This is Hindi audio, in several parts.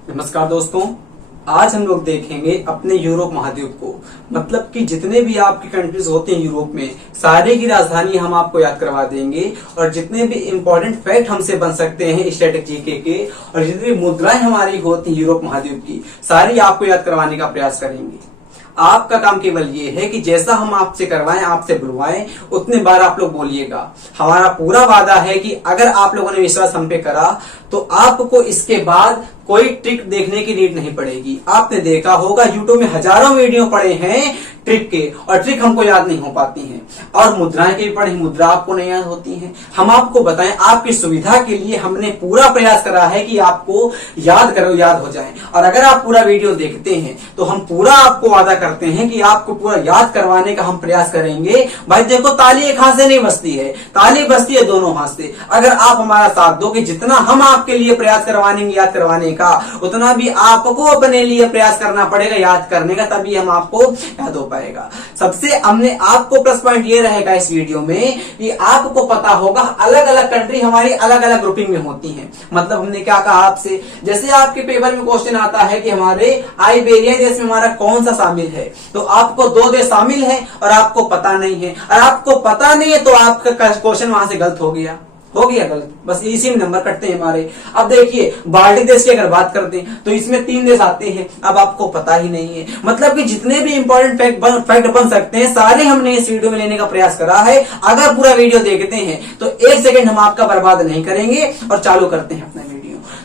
नमस्कार दोस्तों, आज हम लोग देखेंगे अपने यूरोप महाद्वीप को। मतलब कि जितने भी आपकी कंट्रीज होते हैं यूरोप में, सारे की राजधानी हम आपको याद करवा देंगे और जितने भी इंपॉर्टेंट फैक्ट हमसे बन सकते हैं स्टैटिक जीके के और जितनी मुद्राएं हमारी होती हैं यूरोप महाद्वीप की, सारी आपको याद करवाने का प्रयास करेंगे। आपका काम केवल ये है कि जैसा हम आपसे करवाएं, आपसे बुलवाएं, उतने बार आप लोग बोलिएगा। हमारा पूरा वादा है कि अगर आप लोगों ने विश्वास हम पे करा तो आपको इसके बाद कोई ट्रिक देखने की नीड नहीं पड़ेगी। आपने देखा होगा यूट्यूब में हजारों वीडियो पड़े हैं ट्रिक के, और ट्रिक हमको याद नहीं हो पाती हैं, और मुद्राएं के भी पढ़े, मुद्रा आपको नहीं याद होती हैं। हम आपको बताएं, आपकी सुविधा के लिए हमने पूरा प्रयास करा है कि आपको याद हो जाए। और अगर आप पूरा वीडियो देखते हैं तो हम पूरा आपको वादा करते हैं कि आपको पूरा याद करवाने का हम प्रयास करेंगे। भाई देखो, ताली एक हाथ से नहीं बजती है, ताली बजती है दोनों हाथ से। अगर आप हमारा साथ दोगे, जितना हम आपके लिए प्रयास करवाने याद करवाने का, उतना भी आपको अपने लिए प्रयास करना पड़ेगा याद करने का, तभी हम आपको याद हो पाएगा। सबसे हमने आपको प्लस पॉइंट ये रहेगा इस वीडियो में कि आपको पता होगा अलग अलग कंट्री हमारी अलग अलग ग्रुपिंग में होती हैं। मतलब हमने क्या कहा आपसे, जैसे आपके पेपर में क्वेश्चन आता है कि हमारे आइबेरिया देश में हमारा कौन सा शामिल है, तो आपको 2 देश शामिल है और आपको पता नहीं है, और आपको पता नहीं है तो आपका क्वेश्चन वहां से गलत हो गया गलत। बस इसी में नंबर कटते हैं हमारे। अब देखिए, बाल्टिक देश की अगर बात करते हैं तो इसमें 3 देश आते हैं, अब आपको पता ही नहीं है। मतलब कि जितने भी इंपॉर्टेंट फैक्ट बन सकते हैं, सारे हमने इस वीडियो में लेने का प्रयास करा है। अगर पूरा वीडियो देखते हैं तो 1 सेकंड हम आपका बर्बाद नहीं करेंगे और चालू करते हैं अपना वीडियो।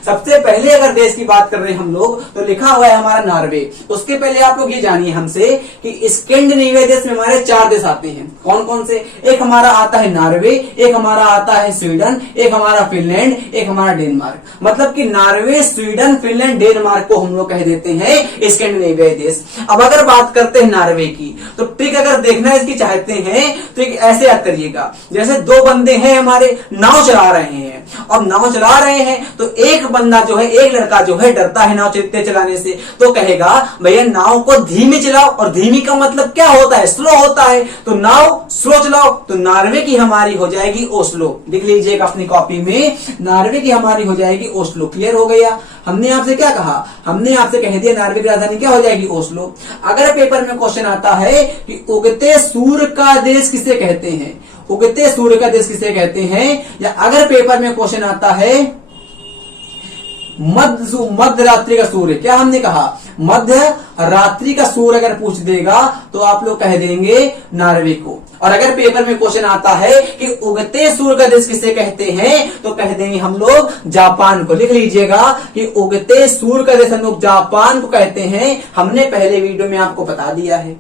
सबसे पहले अगर देश की बात कर रहे हैं हम लोग, तो लिखा हुआ है हमारा नॉर्वे। उसके पहले आप लोग ये जानिए हमसे कि स्कैंडिनेविया देश में हमारे 4 देश आते हैं। कौन कौन से? एक हमारा आता है नॉर्वे, एक हमारा आता है स्वीडन, एक हमारा फिनलैंड, एक हमारा डेनमार्क। मतलब कि नॉर्वे, स्वीडन, फिनलैंड, डेनमार्क को हम लोग कह देते हैं स्कैंडिनेविया देश। अब अगर बात करते हैं नॉर्वे की, तो ट्रिक अगर देखना इसकी चाहते हैं तो एक ऐसे याद करिएगा, जैसे 2 बंदे हैं हमारे, नाव चला रहे हैं। अब नाव चला रहे हैं तो एक बंदा जो है, एक लड़का जो है, डरता है नाव तेज चलाने से, तो कहेगा भैया नाव को धीमी चलाओ। और धीमी का मतलब क्या होता है? स्लो होता है। तो नाव स्लो चलाओ। तो नॉर्वे की हमारी हो जाएगी ओस्लो। लिख लीजिएगा अपनी कॉपी में, नॉर्वे की हमारी हो जाएगी ओस्लो। क्लियर हो गया? हमने आपसे क्या कहा? हमने आपसे कह दिया नॉर्वे की राजधानी क्या हो जाएगी? ओस्लो। अगर पेपर में क्वेश्चन आता है कि उगते सूर्य का देश किसे कहते हैं, उगते सूर्य का देश किसे कहते हैं, या अगर पेपर में क्वेश्चन आता है मध्य रात्रि का सूर्य, क्या हमने कहा? मध्य रात्रि का सूर्य अगर पूछ देगा तो आप लोग कह देंगे नॉर्वे को। और अगर पेपर में क्वेश्चन आता है कि उगते सूर्य का देश किसे कहते हैं, तो कह देंगे हम लोग जापान को। लिख लीजिएगा कि उगते सूर्य का देश हम लोग जापान को कहते हैं। हमने पहले वीडियो में आपको बता दिया है।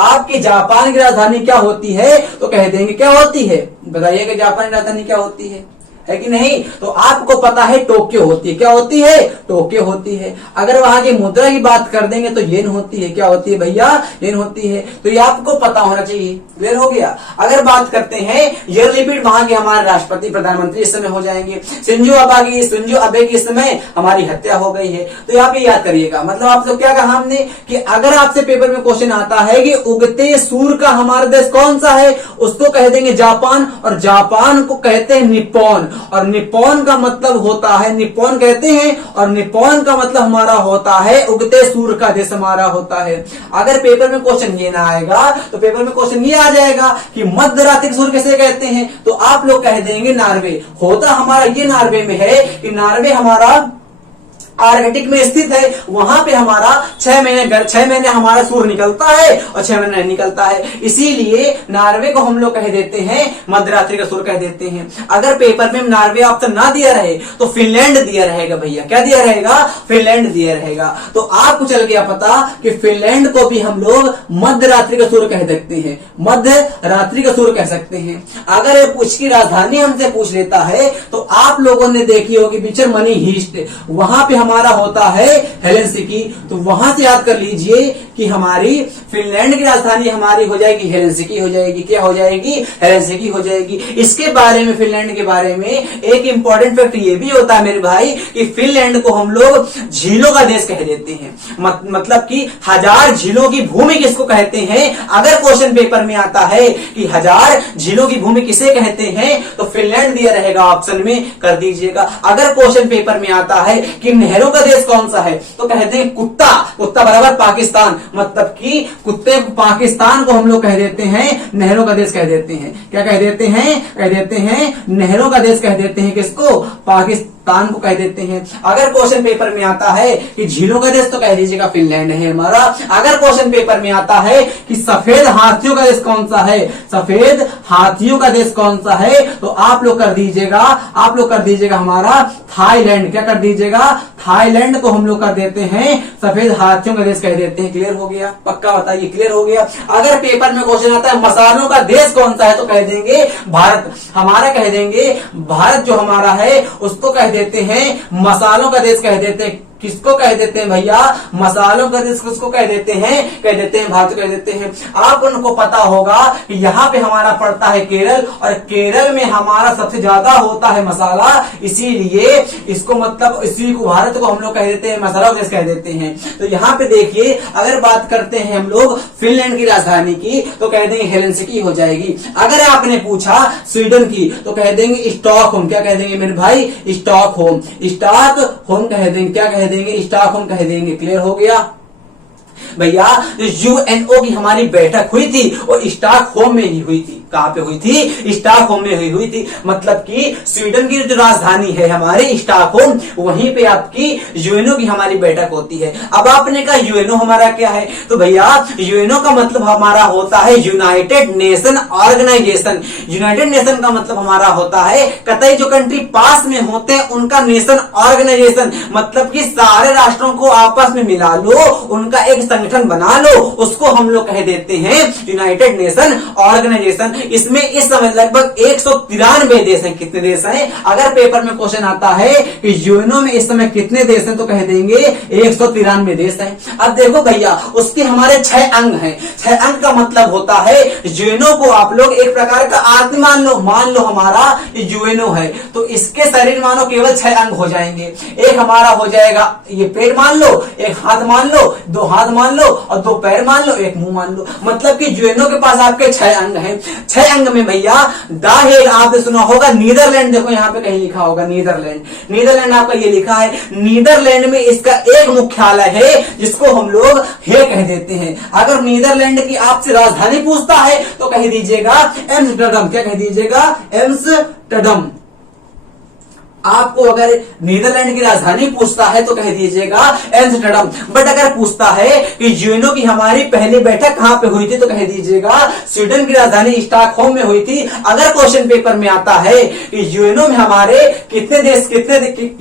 आपके जापान की राजधानी क्या होती है, तो कह देंगे क्या होती है? बताइएगा जापान की राजधानी क्या होती है कि नहीं? तो आपको पता है टोक्यो होती है। क्या होती है? टोक्यो होती है। अगर वहां की मुद्रा की बात कर देंगे तो येन होती है। क्या होती है भैया? येन होती है। तो ये आपको पता होना चाहिए। क्लियर हो गया? अगर बात करते हैं ईयर रिपीट, वहां के हमारे राष्ट्रपति प्रधानमंत्री इस समय हो जाएंगे। शिंजो अबे की इस समय हमारी हत्या हो गई है। तो आप ये याद करिएगा। मतलब आपसे क्या कहा हमने कि अगर आपसे पेपर में क्वेश्चन आता है कि उगते सूर्य का हमारा देश कौन सा है, उसको कह देंगे जापान, और जापान को कहते हैं निप्पॉन। और निप्पॉन का मतलब होता है, निप्पॉन कहते हैं, और निप्पॉन का मतलब हमारा होता है उगते सूर्य का देश हमारा होता है। अगर पेपर में क्वेश्चन ये ना आएगा तो पेपर में क्वेश्चन ये आ जाएगा कि मध्य रात्रि सूर्य किसे कहते हैं, तो आप लोग कह देंगे नॉर्वे। होता हमारा ये नॉर्वे में है कि नॉर्वे हमारा आर्कटिक में स्थित है। वहां पे हमारा 6 महीने हमारा सूर्य निकलता है और 6 महीने निकलता है। इसीलिए नॉर्वे को हम लोग कह देते हैं मध्यरात्रि का सूर्य कह देते हैं। अगर पेपर में नॉर्वे ऑप्शन ना दिया रहे तो फिनलैंड दिया रहेगा भैया। क्या दिया रहेगा? फिनलैंड दिया रहेगा। तो आपको चल गया पता कि फिनलैंड को भी हम लोग मध्यरात्रि का सूर्य कह सकते हैं, मध्य रात्रि का सूर्य कह सकते हैं। अगर उसकी राजधानी हमसे पूछ लेता है तो आप लोगों ने देखी होगी पिक्चर मनी हीस्ट, वहां पे हमारा होता है हेलेंसिकी। तो वहां से याद कर लीजिए कि हमारी फिनलैंड की राजधानी हमारी हो जाएगी हेलेंसिकी हो जाएगी। क्या हो जाएगी? हेलेंसिकी हो जाएगी। इसके बारे में, फिनलैंड के बारे में एक इंपॉर्टेंट फैक्ट ये भी होता है मेरे भाई कि फिनलैंड को हम लोग झीलों का देश कह देते हैं। मतलब कि 1000 झीलों की भूमि किसको कहते हैं? अगर क्वेश्चन पेपर में आता है कि 1000 झीलों की भूमि किसे कहते हैं, तो फिनलैंड दिया रहेगा ऑप्शन में, कर दीजिएगा। अगर क्वेश्चन पेपर में आता है कि नहरों का देश कौन सा है, तो कहते हैं कुत्ता, कुत्ता बराबर पाकिस्तान, मतलब कि कुत्ते पाकिस्तान को हम लोग कह देते हैं नहरों का देश कह देते हैं। क्या कह देते हैं, कह देते हैं नहरों का देश कह देते हैं, किसको, पाकिस्तान को कह देते हैं। अगर क्वेश्चन पेपर में आता है कि झीलों का देश तो कह दीजिएगा फिनलैंड है हमारा। अगर क्वेश्चन पेपर में आता है कि सफेद हाथियों का देश कौन सा है, सफेद हाथियों का देश कौन सा है, तो आप लोग कर दीजिएगा, आप लोग कर दीजिएगा हमारा थाईलैंड। क्या कर दीजिएगा, थाईलैंड को हम लोग कर देते हैं सफेद हाथियों का देश कह देते हैं। क्लियर हो गया, पक्का बताइए क्लियर हो गया। अगर पेपर में क्वेश्चन आता है मसालों का देश कौन सा है, तो कह देंगे भारत, हमारा कह देंगे भारत जो हमारा है उसको कह देते हैं मसालों का देश कह देते हैं। किसको कह देते हैं भैया, मसालों का देश किसको कह देते हैं, कह देते हैं भारत कह देते हैं। आप उनको पता होगा कि यहाँ पे हमारा पड़ता है केरल, और केरल में हमारा सबसे ज्यादा होता है मसाला, इसीलिए इसको मतलब इसी को भारत को हम लोग कह देते हैं मसाला देश कह देते हैं। तो यहाँ पे देखिए, अगर बात करते हैं हम लोग फिनलैंड की राजधानी की, तो कह देंगे हेलसिंकी हो जाएगी। अगर आपने पूछा स्वीडन की, तो कह देंगे स्टॉकहोम। क्या कह देंगे मेरे भाई, स्टॉकहोम, स्टॉकहोम कह देंगे। क्या कह देंगे, स्टॉकहोम कह देंगे। क्लियर हो गया भैया। यूएनओ की हमारी बैठक हुई थी और स्टॉकहोम में ही हुई थी। कहां पे हुई थी, स्टॉकहोम में हुई थी। मतलब कि स्वीडन की जो राजधानी है हमारी स्टॉकहोम, वहीं पे आपकी यूएनओ की हमारी बैठक होती है। अब आपने कहा यूएनओ हमारा क्या है, तो भैया यूएनओ का मतलब हमारा होता है United Nation Organisation. United Nation का मतलब हमारा होता है कतई जो कंट्री पास में होते हैं उनका नेशन ऑर्गेनाइजेशन, मतलब कि सारे राष्ट्रों को आपस में मिला लो, उनका एक संगठन बना लो, उसको हम लोग कह देते हैं यूनाइटेड नेशन ऑर्गेनाइजेशन। इसमें इस समय लगभग 193 देश हैं। कितने देश हैं, अगर पेपर में क्वेश्चन आता है कि यूएनओ में इस समय कितने देश हैं, तो कह देंगे 193 देश हैं। अब देखो भैया, उसके हमारे 6 अंग हैं। 6 अंग का मतलब होता है यूएनओ को आप लोग एक प्रकार का आत्मा मान लो हमारा यूएनओ है, तो इसके शरीर मानो केवल 6 अंग हो जाएंगे। एक हमारा हो जाएगा ये पेट मान लो, एक हाथ मान लो, 2 हाथ मान लो, और 2 पैर मान लो, एक मुंह मान लो। मतलब कि यूएनओ के पास आपके 6 अंग हैं। 6 अंग में भैया द हेग आपने सुना होगा, नीदरलैंड, देखो यहाँ पे कहीं लिखा होगा नीदरलैंड, नीदरलैंड आपका ये लिखा है। नीदरलैंड में इसका एक मुख्यालय है जिसको हम लोग हे कह देते हैं। अगर नीदरलैंड की आपसे राजधानी पूछता है तो कह दीजिएगा एम्स्टर्डम। क्या कह दीजिएगा, एम्स्टर्डम। आपको अगर नीदरलैंड की राजधानी पूछता है तो कह दीजिएगा एम्स्टर्डम। बट अगर पूछता है कि यूएनओ की हमारी पहली बैठक कहां पे हुई थी, तो कह दीजिएगा स्वीडन की राजधानी स्टॉकहोम में हुई थी। अगर क्वेश्चन पेपर में आता है कि यूएनओ में हमारे कितने देश,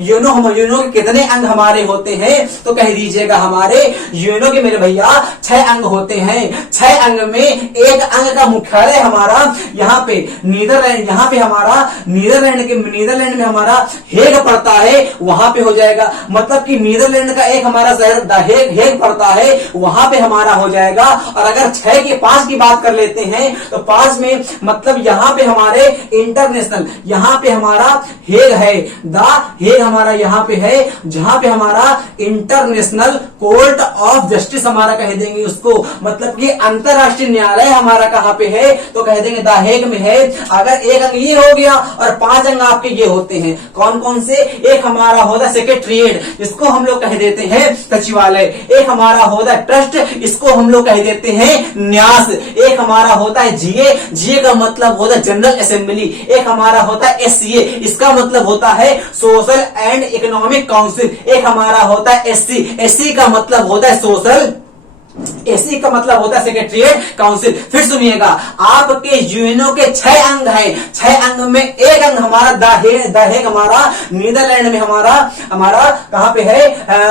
यूएनओ के कितने अंग हमारे होते हैं, तो कह दीजिएगा हमारे यूएनओ के मेरे भैया 6 अंग होते हैं। 6 अंग में एक अंग का मुख्यालय हमारा यहाँ पे नीदरलैंड, यहाँ पे हमारा नीदरलैंड में हमारा हेग पड़ता है, वहां पे हो जाएगा। मतलब कि नीदरलैंड का एक हमारा शहर द हेग पड़ता है, वहां पे हमारा हो जाएगा। और अगर 6 के 5 की बात कर लेते हैं तो 5 में मतलब यहां पे हमारे इंटरनेशनल, यहां पे हमारा हेग है, द हेग हमारा यहां पे है, जहां पे हमारा इंटरनेशनल कोर्ट ऑफ जस्टिस हमारा कह देंगे उसको। मतलब कि अंतरराष्ट्रीय न्यायालय हमारा कहां पे है, तो कह देंगे द हेग में है। अगर एक अंग ये हो गया और 5 अंग आपके ये होते हैं, कौन कौन से, एक हमारा होता सेक्रेटरीट, जिसको हम लोग कह देते हैं सचिवालय। एक हमारा होता है ट्रस्ट, इसको हम लोग कह देते हैं न्यास। एक हमारा होता है जीए का मतलब होता है जनरल असेंबली। एक हमारा होता है एससीए, इसका मतलब होता है सोशल एंड इकोनॉमिक काउंसिल। एक हमारा होता है एससी का मतलब होता है सोशल, एसी का मतलब होता है सेक्रेटरीट काउंसिल। फिर सुनिएगा, आपके यूएनओ के 6 अंग हैं। 6 अंग में एक अंग हमारा द हेग हमारा नीदरलैंड में हमारा कहां पे है,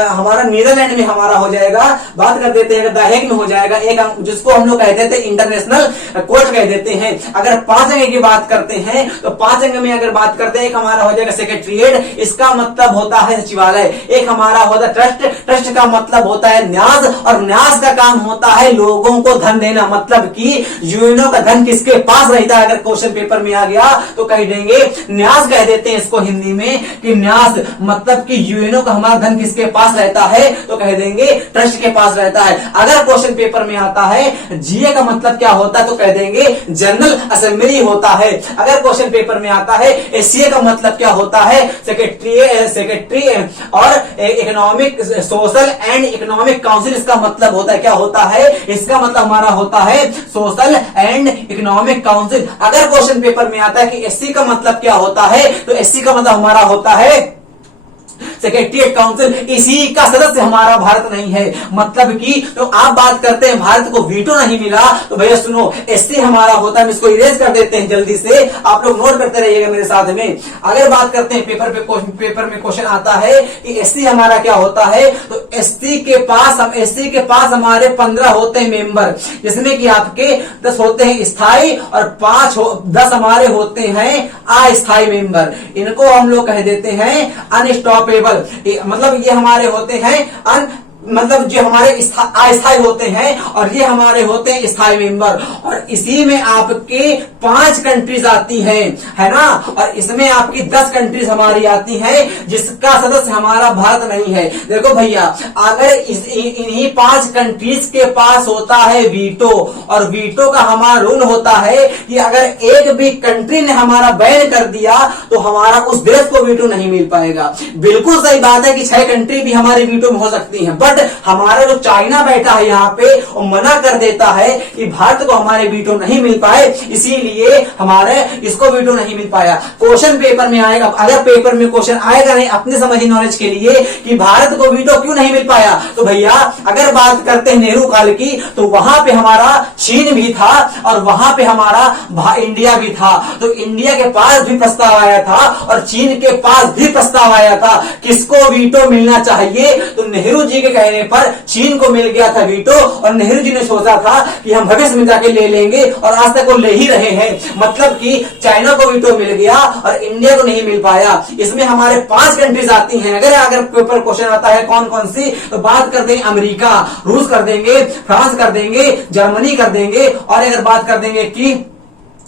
हमारा नीदरलैंड में हमारा हो जाएगा। बात कर देते हैं द हेग में हो जाएगा एक अंग, जिसको हम लोग कह देते हैं इंटरनेशनल कोर्ट कह देते हैं। अगर 5 अंग की बात करते हैं तो 5 अंग में अगर बात करते हैं, एक हमारा हो जाएगा सेक्रेटरीट, इसका मतलब होता है सचिवालय। एक हमारा होता है ट्रस्ट का मतलब होता है न्यास, और न्यास का काम होता है लोगों को धन देना, मतलब कि यूएनओ का धन किसके पास रहता है। अगर क्वेश्चन पेपर में आ गया तो कह देंगे न्यास, कह देते हैं इसको हिंदी में कि न्यास, मतलब कि यूएनओ का हमारा धन किसके पास रहता है, तो कह देंगे ट्रस्ट के पास रहता है। अगर क्वेश्चन पेपर में आता है जीए का मतलब क्या होता है, तो कह देंगे जनरल असेंबली होता है। अगर क्वेश्चन पेपर में आता है एसीए का मतलब क्या होता है, सेक्रेटरी और economic, social and economic council, इसका मतलब होता है क्या होता है, इसका मतलब हमारा होता है सोशल एंड इकोनॉमिक काउंसिल। अगर क्वेश्चन पेपर में आता है कि एससी का मतलब क्या होता है, तो एससी का मतलब हमारा होता है सेक्रेटरीट काउंसिल, इसी का सदस्य हमारा भारत नहीं है। मतलब कि तो आप बात करते हैं भारत को वीटो नहीं मिला, तो भैया सुनो एससी हमारा होता है, इसको इरेज कर देते हैं जल्दी से, आप लोग नोट करते रहिएगा मेरे साथ में। अगर बात करते हैं पेपर में क्वेश्चन आता है कि एससी हमारा क्या होता है, तो एससी के पास हमारे 15 होते हैं मेंबर, जिसमें कि आपके 10 होते हैं स्थायी और 10 हमारे होते हैं अस्थायी मेंबर। इनको हम लोग कह देते हैं अनस्टॉपेबल, मतलब ये हमारे होते हैं मतलब जो हमारे अस्थायी होते हैं और ये हमारे होते हैं स्थायी मेंबर। और इसी में आपके 5 कंट्रीज आती हैं, है ना, और इसमें आपकी 10 कंट्रीज हमारी आती हैं जिसका सदस्य हमारा भारत नहीं है। देखो भैया अगर इन्हीं 5 कंट्रीज के पास होता है वीटो, और वीटो का हमारा रूल होता है कि अगर एक भी कंट्री ने हमारा बैन कर दिया तो हमारा उस देश को वीटो नहीं मिल पाएगा। बिल्कुल सही बात है कि 6 कंट्री भी हमारे वीटो में हो सकती हैं, बट हमारा जो चाइना बैठा है यहाँ पे वो मना कर देता है कि भारत को हमारे वीटो नहीं मिल पाए, इसीलिए हमारे इसको वीटो नहीं मिल पाया। क्वेश्चन पेपर में आएगा, अगर पेपर में क्वेश्चन आएगा नहीं अपने समझी नॉलेज के लिए कि भारत को वीटो क्यों नहीं मिल पाया, तो भैया अगर बात करते हैं नेहरू काल की, तो वहां पे हमारा चीन भी था और वहां पे हमारा इंडिया भी था। तो इंडिया के पास भी प्रस्ताव आया था और चीन के पास भी प्रस्ताव आया था किसको वीटो मिलना चाहिए, तो नेहरू जी के कहने पर चीन को मिल गया था वीटो, और नेहरू जी ने सोचा था कि हम भविष्य में जाके ले लेंगे, और आज तक वो ले ही रहे हैं। मतलब कि चाइना को वीटो मिल गया और इंडिया को नहीं मिल पाया। इसमें हमारे 5 कंट्रीज आती हैं। अगर पेपर क्वेश्चन आता है कौन कौन सी, तो बात कर देंगे अमेरिका, रूस कर देंगे, फ्रांस कर देंगे, जर्मनी कर देंगे, और अगर बात कर देंगे कि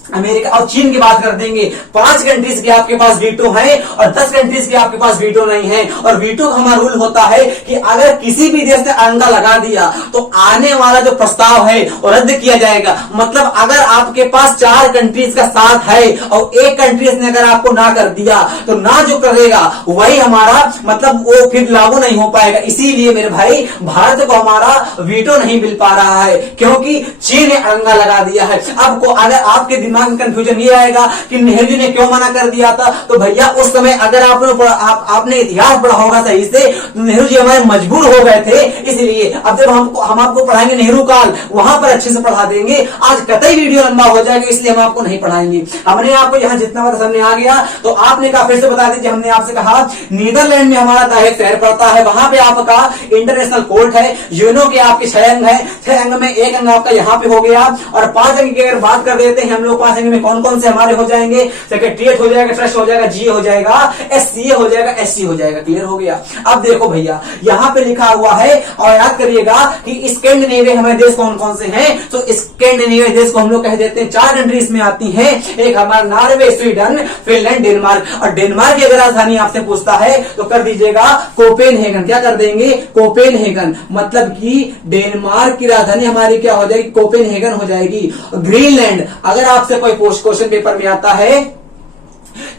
अमेरिका और चीन की बात कर देंगे। 5 कंट्रीज के आपके पास वीटो है और 10 कंट्रीज के आपके पास वीटो नहीं है। और वीटो का हमारा रूल होता है कि अगर किसी भी देश ने अंगा लगा दिया तो आने वाला जो प्रस्ताव है वो रद्द किया जाएगा। मतलब अगर आपके पास 4 कंट्रीज का साथ है और एक कंट्रीज ने अगर आपको ना कर दिया तो ना जो करेगा वही हमारा मतलब वो फिर लागू नहीं हो पाएगा। इसीलिए मेरे भाई भारत को हमारा वीटो नहीं मिल पा रहा है क्योंकि चीन ने अंगा लगा दिया है। अब को अगर आपके दिमाग में कंफ्यूजन ये आएगा कि नेहरू जी ने क्यों मना कर दिया था, तो भैया उस समय अगर आपने इतिहास पढ़ा होगा सही से, तो नेहरू जी हमारे मजबूर हो गए थे। इसलिए अब जब हम आपको पढ़ाएंगे नेहरू काल, वहां पर अच्छे से पढ़ा देंगे। आज कतई वीडियो लंबा हो जाएगा इसलिए हम आपको नहीं पढ़ाएंगे। हमने आपको यहाँ जितना बार समझ आ गया तो आपने कहा, फिर से बता दीजिए, हमने आपसे कहा नीदरलैंड में हमारा एक शहर पड़ता है, वहां पे आपका इंटरनेशनल कोर्ट है। यूएनओ के आपके 6 अंग है, 6 अंग में 1 अंग आपका यहाँ पे हो गया। और 5 अंग की अगर बात कर देते हैं हम लोग, 5 अंग में कौन कौन से हमारे हो जाएंगे, सेक्रेटरीट हो जाएगा, ट्रस्ट हो जाएगा, जीए हो जाएगा, एससीए हो जाएगा, एससी हो जाएगा। क्लियर हो गया। अब देखो भैया यहाँ पे लिखा हुआ है और याद करिएगा कि स्कैंडिनेविया हमारे देश कौन कौन से हैं। तो स्कैंडिनेविया देश को हम लोग कह देते हैं 4 कंट्रीज में आती हैं। एक हमारा नॉर्वे, स्वीडन, फिनलैंड, डेनमार्क। और डेनमार्क की अगर राजधानी आपसे पूछता है तो कर दीजिएगा कोपेनहेगन। क्या कर देंगे, कोपेनहेगन। मतलब कि डेनमार्क की राजधानी हमारी क्या हो जाएगी, कोपेनहेगन हो जाएगी। ग्रीनलैंड, अगर आपसे कोई क्वेश्चन पेपर में आता है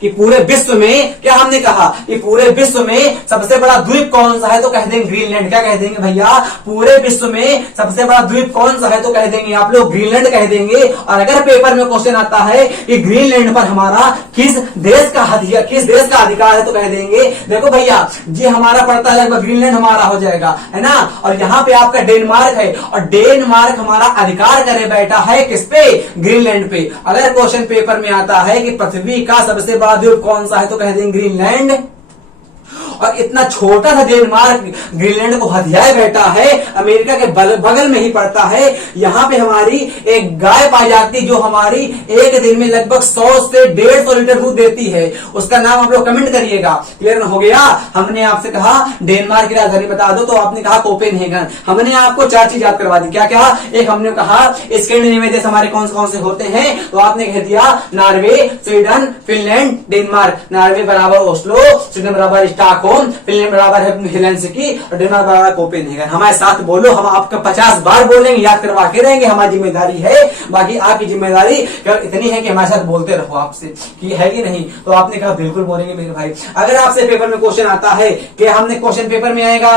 कि पूरे विश्व में, क्या हमने कहा कि पूरे विश्व में सबसे बड़ा द्वीप कौन सा है, तो कह देंगे ग्रीनलैंड। क्या कह देंगे भैया, पूरे विश्व में सबसे बड़ा द्वीप कौन सा है, तो कह देंगे आप लोग ग्रीनलैंड कह देंगे। और अगर पेपर में क्वेश्चन आता है कि ग्रीनलैंड पर हमारा किस देश का अधिकार है, तो कह देंगे देखो भैया ये हमारा पड़ता है लगभग, ग्रीनलैंड हमारा हो जाएगा, है ना। और यहाँ पे आपका डेनमार्क है और डेनमार्क हमारा अधिकार करे बैठा है किस पे, ग्रीनलैंड पे। अगर क्वेश्चन पेपर में आता है कि पृथ्वी का सबसे बड़ा द्वीप कौन सा है, तो कह देंगे ग्रीनलैंड। और इतना छोटा सा डेनमार्क ग्रीनलैंड को हथियाए बैठा है, अमेरिका के बगल में ही पड़ता है। यहाँ पे हमारी एक गाय पाई जाती जो हमारी एक दिन में लगभग 100 से 150 लीटर दूध देती है। उसका नाम आप लोग कमेंट करिएगा। क्लियर हो गया? हमने आपसे कहा डेनमार्क की राजधानी बता दो, तो आपने कहा कोपेनहेगन। हमने आपको 4 चीज याद करवा दी। क्या क्या? एक हमने कहा स्कैंडिनेवियन देश हमारे कौन से होते हैं, तो आपने कह दिया Norway, Sweden, Finland, Denmark. Norway बराबर ओस्लो, स्वीडन बराबर स्टॉकहोम, फिनलैंड बराबर हेलसिंकी और डेनमार्क बराबर कोपेनहेगन। हमारे साथ बोलो, हम आपका 50 बार बोलेंगे, याद करवा के रहेंगे, हमारी जिम्मेदारी है। बाकी आपकी जिम्मेदारी इतनी है कि हमारे साथ बोलते रहो आपसे कि है कि नहीं। तो आपने कहा बिल्कुल बोलेंगे मेरे भाई। अगर आपसे पेपर में क्वेश्चन आता है कि हमने क्वेश्चन पेपर में आएगा,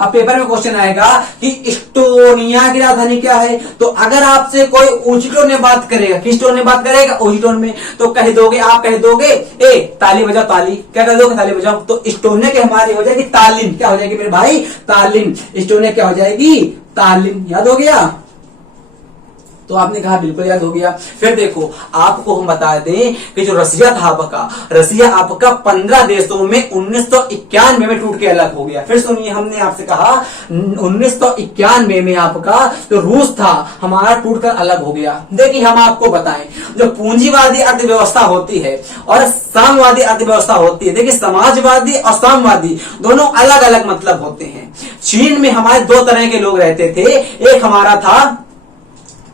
अब पेपर में क्वेश्चन आएगा कि इस्टोनिया की राजधानी क्या है, तो अगर आपसे कोई ऊंची टोन में बात करेगा, किस टोन में बात करेगा, ऊंची टोन में, तो कह दोगे, आप कह दोगे ए ताली बजाओ, ताली। क्या कह दोगे? ताली बजाओ। तो इस्टोनिया की हमारी हो जाएगी तालिम। क्या हो जाएगी मेरे भाई? तालिम। इस्टोनिया क्या हो जाएगी? तालिम। याद हो गया? तो आपने कहा बिल्कुल याद हो गया। फिर देखो, आपको हम बता दें कि जो रसिया था आपका 15 देशों में 1991 में टूट के अलग हो गया। फिर सुनिए, हमने आपसे कहा 1991 में आपका जो रूस था हमारा टूट कर अलग हो गया। देखिए, हम आपको बताएं, जो पूंजीवादी अर्थव्यवस्था होती है और साम्यवादी अर्थव्यवस्था होती है, देखिए समाजवादी और साम्यवादी दोनों अलग अलग मतलब होते हैं। चीन में हमारे 2 तरह के लोग रहते थे। एक हमारा था